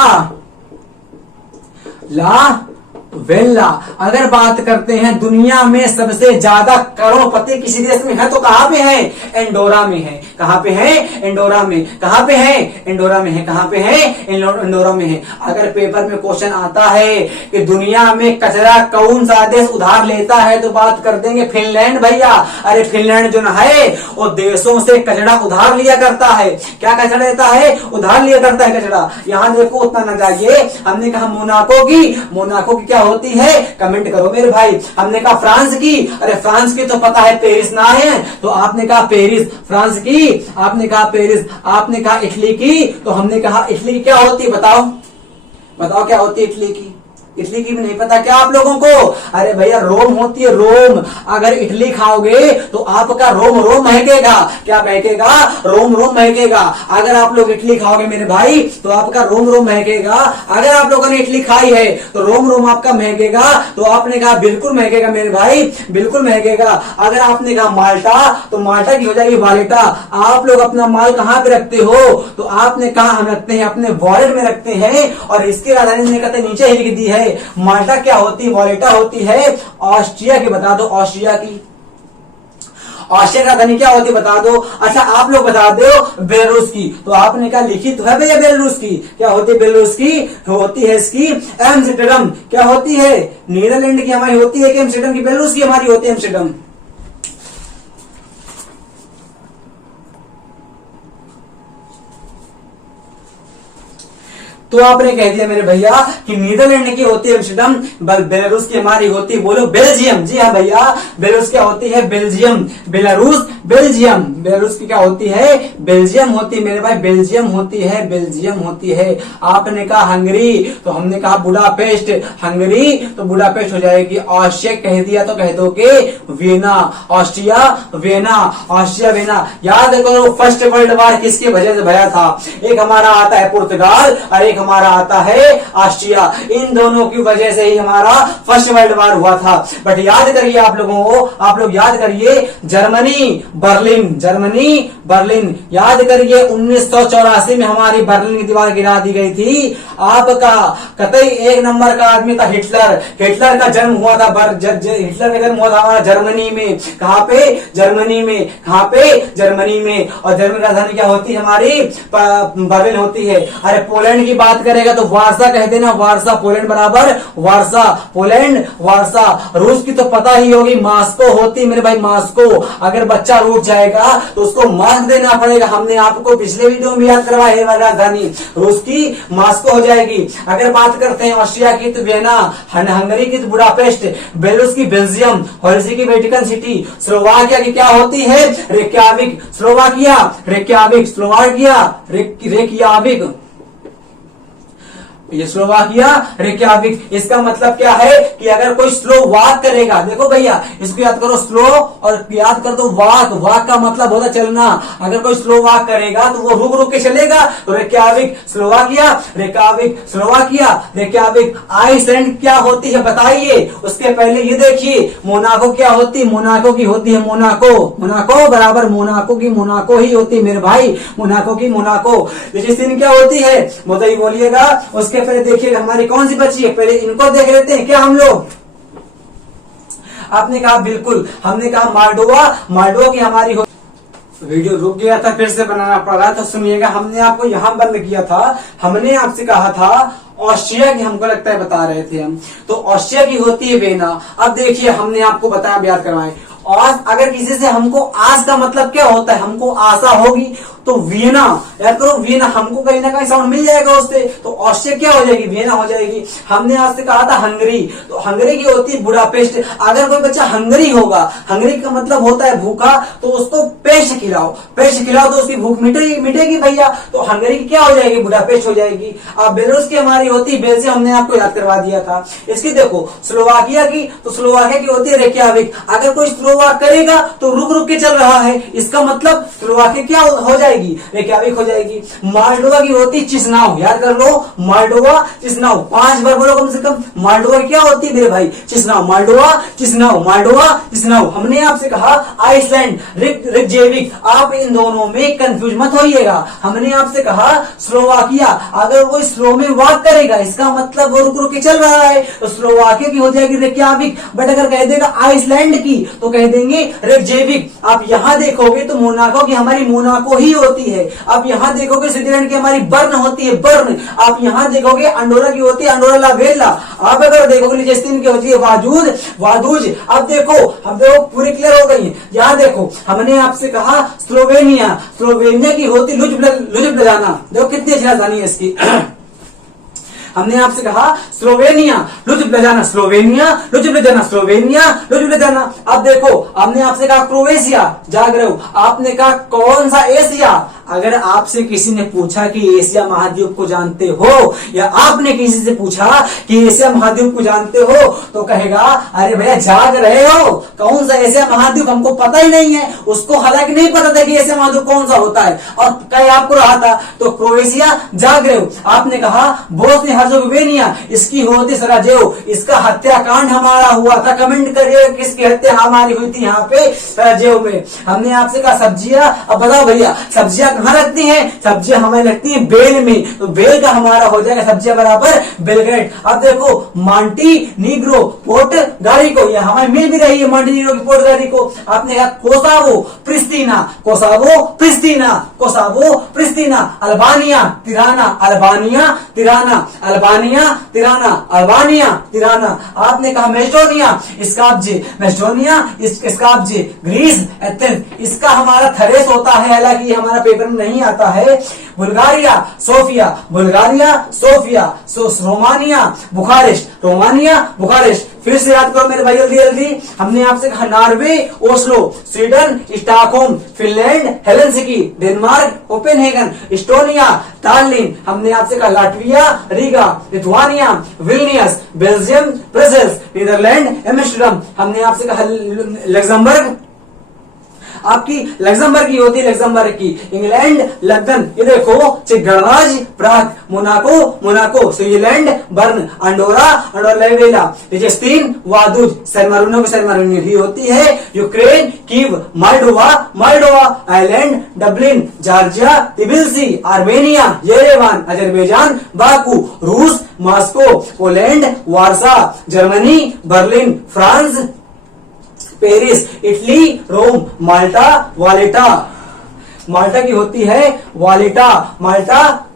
ला वेला। अगर बात करते हैं दुनिया में सबसे ज्यादा करोड़पति किसी देश में है तो कहां पे है? एंडोरा में है। कहां पे है? एंडोरा में। कहां पे है? एंडोरा में है। कहां पे है? एंडोरा में है। अगर पेपर में क्वेश्चन आता है कि दुनिया में कचरा कौन सा देश उधार लेता है, तो बात कर देंगे फिनलैंड भैया। अरे फिनलैंड जो ना है वो देशों से कचरा उधार लिया करता है। क्या कचरा लेता है? उधार लिया करता है कचरा। यहां देखो उतना न जाइए। हमने कहा मोनाको की क्या होती है? कमेंट करो मेरे भाई। हमने कहा फ्रांस की, अरे फ्रांस की तो पता है पेरिस ना है, तो आपने कहा पेरिस। फ्रांस की आपने कहा पेरिस। आपने कहा इटली की, तो हमने कहा इटली की क्या होती है? बताओ बताओ क्या होती है इटली की? इटली की भी नहीं पता क्या आप लोगों को? अरे भैया रोम होती है, रोम। अगर इडली खाओगे तो आपका रोम रोम महकेगा। क्या महकेगा? रोम रोम महकेगा। अगर आप लोग इडली खाओगे मेरे भाई तो आपका रोम रोम महकेगा। अगर आप लोगों ने इडली खाई है तो रोम रोम आपका महकेगा। तो आपने कहा बिल्कुल महकेगा मेरे भाई, बिल्कुल महकेगा। अगर आपने कहा माल्टा, तो माल्टा की हो जाएगी वालेटा। आप लोग अपना माल कहां पे रखते हो? तो आपने कहा हम रखते हैं अपने वॉलेट में रखते हैं, और इसकी राजधानी कहते नीचे ही लिख दी है। माल्टा क्या होती है? वॉलेटा होती है ऑस्ट्रिया की। बता दो ऑस्ट्रिया की। ऑस्ट्रिया का राजधानी क्या होती है? बता दो। अच्छा आप लोग बता दो बेलारूस की। तो आपने कहा लिखी तो है भैया बेलारूस की। क्या होती है बेलारूस की? होती है इसकी एम्स्टर्डम। क्या होती है? नीदरलैंड की हमारी होती है कि एम्स्टर्डम की? बेलारूस की हमारी होती है एम्स्टर्डम। तो आपने कह दिया मेरे भैया कि नीदरलैंड की होती है एम्स्टर्डम, बेलारूस की हमारी होती है बोलो बेल्जियम। जी हाँ भैया, बेलारूस क्या होती है? बेल्जियम। Belarus Belgium. बेलारूस की क्या होती है? बेल्जियम होती है मेरे भाई, बेल्जियम होती है, बेल्जियम होती है। आपने कहा हंगरी, तो हमने कहा बुडापेस्ट। हंगरी तो बुडापेस्ट हो जाएगी। ऑस्ट्रिया कह दिया तो कह दोगे Vienna. Austria Vienna, Austria Vienna. याद करो फर्स्ट वर्ल्ड वॉर किसकी वजह से भया था? एक हमारा आता है पुर्तगाल और एक हमारा आता है ऑस्ट्रिया। इन दोनों की वजह से ही हमारा फर्स्ट वर्ल्ड वॉर हुआ था। बट याद करिए आप लोगों को, आप लोग याद करिए, जर्मनी बर्लिन याद करिए 1984 में हमारी बर्लिन की दीवार गिरा दी गई थी। आपका कतई एक नंबर का आदमी था हिटलर का जन्म हुआ था हमारा जर्मनी में। कहां पे? जर्मनी में। कहां पे? जर्मनी में। और जर्मनी राजधानी क्या होती है हमारी? बर्लिन होती है। अरे पोलैंड की बात करेगा तो वार्सा कह देना, वार्सा। पोलैंड बराबर वार्सा, पोलैंड वार्सा। रूस की तो पता ही होगी, मास्को होती मेरे भाई, मास्को। अगर बच्चा रूठ जाएगा तो उसको मार्क देना पड़ेगा। हमने आपको पिछले वीडियो में याद करवाया है राजधानी रूस की मास्को हो जाएगी। अगर बात करते हैं ऑस्ट्रिया की तो वियना, हंगरी की तो बुडापेस्ट, बेलारूस की बेल्जियम, हेलसिंकी की वेटिकन सिटी, स्लोवाकिया की क्या होती है? रेक्याविक। ये स्लोवाकिया रेक्याविक। इसका मतलब क्या है कि अगर कोई स्लो वॉक करेगा, देखो भैया इसको याद करो, स्लो और याद कर दो वॉक का मतलब होता चलना। अगर कोई स्लो वॉक करेगा तो वो रुक के चलेगा, तो रेक्याविक स्लोवाकिया रेक्याविक। आइसलैंड क्या होती है बताइए? उसके पहले ये देखिए, मोनाको क्या होती है? मोनाको की होती है मोनाको बराबर मोनाको की मोनाको ही होती है मेरे भाई, मोनाको की मोनाको। लिechtenstein क्या होती है? बताइए, बोलिएगा। उसके पहले देखिए हमारी कौन सी बची है, पहले इनको देख लेते हैं क्या हम लोग। आपने कहा बिल्कुल, हमने कहा माल्डोवा की हमारी वीडियो रुक गया था, फिर से बनाना पड़ रहा था। सुनिएगा, हमने आपको यहां बंद किया था। हमने आपसे कहा था ऑस्ट्रिया की, हमको लगता है बता रहे थे हम, तो ऑस्ट्रिया की होती है वेना। अब देखिए हमने आपको बताया, याद करवाएं। और अगर किसी से हमको आस का मतलब क्या होता है, हमको आशा होगी, तो वियना याद करो, वियना। हमको कहीं ना कहीं साउंड मिल जाएगा उससे, तो ऑस्ट्रिया क्या हो जाएगी? वियना हो जाएगी। हमने आज से कहा था हंगरी, तो हंगरी की होती है बुडापेस्ट। अगर कोई बच्चा हंगरी होगा, हंगरी का मतलब होता है भूखा, तो उसको पेस्ट खिलाओ तो उसकी भूख मिटेगी भैया। तो हंगरी की क्या हो जाएगी? बुडापेस्ट हो जाएगी। अब बेलारूस की हमारी होती है बेल्जियम, हमने आपको याद करवा दिया था। इसकी देखो स्लोवाकिया की, तो स्लोवाकिया की होती है रेक्याविक। अगर कोई स्लोवाक करेगा तो रुक के चल रहा है, इसका मतलब स्लोवाकिया क्या हो जाएगी? रेक्याविक हो जाएगी। माल्डोवा की होती चिस्नाउ, याद कर लो, माल्डोवा चिस्नाउ। 5 बार बोलो कम से कम। माल्डोवा क्या होती है मेरे भाई? चिस्नाउ, माल्डोवा चिस्नाउ। हमने आपसे कहा आइसलैंड रेक्याविक। आप इन दोनों में कंफ्यूज मत होइएगा। हमने आपसे कहा स्लोवाकिया, अगर वो स्लो में वॉक करेगा, इसका मतलब वो रुक के चल रहा है, तो स्लोवाकिया की हो जाएगी रेक्याविक। बट अगर कह देगा आइसलैंड की, तो कह देंगे रेक्याविक। आप यहां देखोगे तो मोनाको की हमारी मोनाको ही होती है। आप यहां देखोगे स्विट्जरलैंड की हमारी बर्न होती है, बर्न। आप यहां देखोगे अंडोरा की होती है अंडोरा ला वेला। आप अगर देखोगे लिechtenstein की होती है वादूज। अब देखो पूरी क्लियर हो गई। यहां देखो, हमने आपसे कहा स्लोवेनिया की होती लुजब्लजाना। देखो कितनी अच्छी राजधानी है इसकी। हमने आपसे कहा स्लोवेनिया लुजब्लजाना। अब देखो, हमने आपसे कहा क्रोएशिया, जाग रहे हो। आपने कहा कौन सा एशिया? अगर आपसे किसी ने पूछा कि एशिया महाद्वीप को जानते हो, या आपने किसी से पूछा कि एशिया महाद्वीप को जानते हो, तो कहेगा अरे भैया जाग रहे हो, कौन सा एशिया महाद्वीप? हमको पता ही नहीं है। उसको हालांकि नहीं पता था कि एशिया महाद्वीप कौन सा होता है, और कह आपको रहा था। तो क्रोएशिया, जाग रहे हो। आपने कहा बोस्निया हर्जेगोविना, इसकी होती सराजेवो। इसका हत्याकांड हमारा हुआ था। कमेंट करिए किसकी हत्या हमारी हुई थी यहाँ पे सराजेवो में। हमने आपसे कहा सब्जियां। अब बताओ भैया, सब्जियां कहाँ लगती हैं? सब्जियां हमें लगती हैं बेल में, तो बेल का हमारा हो जाएगा सब्जियां बराबर बेलग्रेड। अब देखो मॉन्टीनीग्रो पोर्ट गारिको, ये हमारी मिल भी रही है मॉन्टीनीग्रो की पोर्ट गारिको। आपने कहा कोसावो प्रिस्तीना, अल्बानिया तिराना। आपने कहा मैसेडोनिया, ग्रीस, एथेंस। इसका हमारा थरेस होता है, हालांकि हमारा पेपर में नहीं आता है। Bulgaria Sofia, Romania Bucharest. फिर से याद करो मेरे भाई जल्दी। हमने आपसे कहा Norway Oslo, Sweden Stockholm, Finland Helsinki, Denmark Copenhagen, Estonia Tallinn. हमने आपसे कहा Latvia Riga, Lithuania Vilnius, Belgium Brussels, Netherlands Amsterdam. हमने आपसे कहा लग्जमबर्ग आपकी लग्जमबर्ग की होती है, लग्जमबर्ग की। इंग्लैंड लंदन, ये देखो चेक गणराज्य Prague, Monaco Monaco, Switzerland Bern, Andorra Andorra la Vella, Liechtenstein Vaduz, San Marino की सैन मारिनो ही होती है। Ukraine Kyiv, Moldova Moldova, Ireland Dublin, Georgia Tbilisi, Armenia Yerevan, Azerbaijan Baku, रूस Moscow, Poland Warsaw, Germany Berlin, France Paris, Italy Rome, Malta Valletta, Malta की होती है वालेटा, माल्टा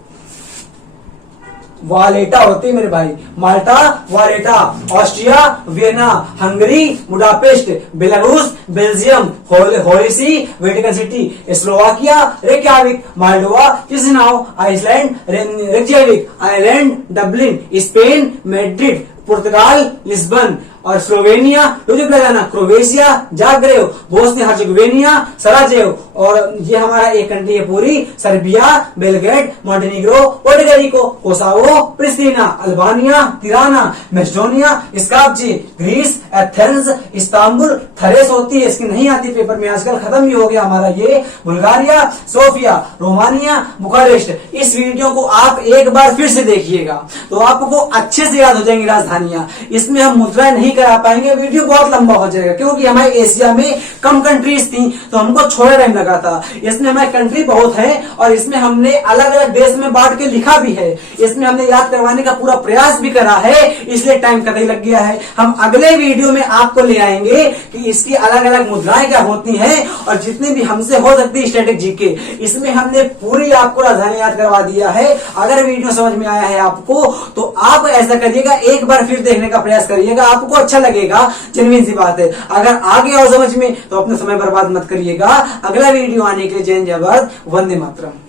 वालेटा होती है मेरे भाई, Malta Valletta. Austria Vienna, Hungary Budapest, Belarus Belgium, Holy See Vatican City, Slovakia Reykjavik, Moldova Chisinau, Iceland Reykjavik, Ireland Dublin, Spain Madrid, पुर्तगाल लिस्बन, और Slovenia Ljubljana, Croatia Zagreb, Bosnia Herzegovina Sarajevo. और ये हमारा एक कंट्री है पूरी, Serbia Belgrade, Montenegro Puerto Rico, Kosovo Pristina, Albania Tirana, Macedonia Skopje, Greece Athens, Istanbul Thrace होती है, इसकी नहीं आती पेपर में आजकल, खत्म भी हो गया हमारा ये, बुल्गारिया सोफिया, रोमानिया बुखारेस्ट। इस वीडियो को आप एक बार फिर से देखिएगा तो आपको अच्छे से याद हो जाएंगी राजधानियां। इसमें हम मुद्राएं नहीं करा पाएंगे, वीडियो बहुत लंबा हो जाएगा, क्योंकि हमारे एशिया में कम कंट्रीज थी तो हमको थोड़ा टाइम लगा था। इसमें हमारे कंट्री बहुत है और इसमें हमने अलग अलग देश में बांट के लिखा भी है, इसमें हमने याद करवाने का पूरा प्रयास भी करा है, इसलिए टाइम कतई लग गया है। हम अगले वीडियो में आपको ले आएंगे कि इसकी अलग अलग मुद्राएं क्या होती हैं और जितनी भी हमसे हो सकती है स्टैटिक जीके, इसमें हमने पूरी आपको राजधानी याद करवा दिया है। अगर वीडियो समझ में आया है आपको तो आप ऐसा करिएगा, एक बार फिर देखने का प्रयास करिएगा, आपको अच्छा लगेगा, जेन्युइन सी बात है। अगर आगे आओ समझ में तो अपना समय बर्बाद मत करिएगा। अगला वीडियो आने के लिए जय हिंद जय भारत, वंदे मातरम।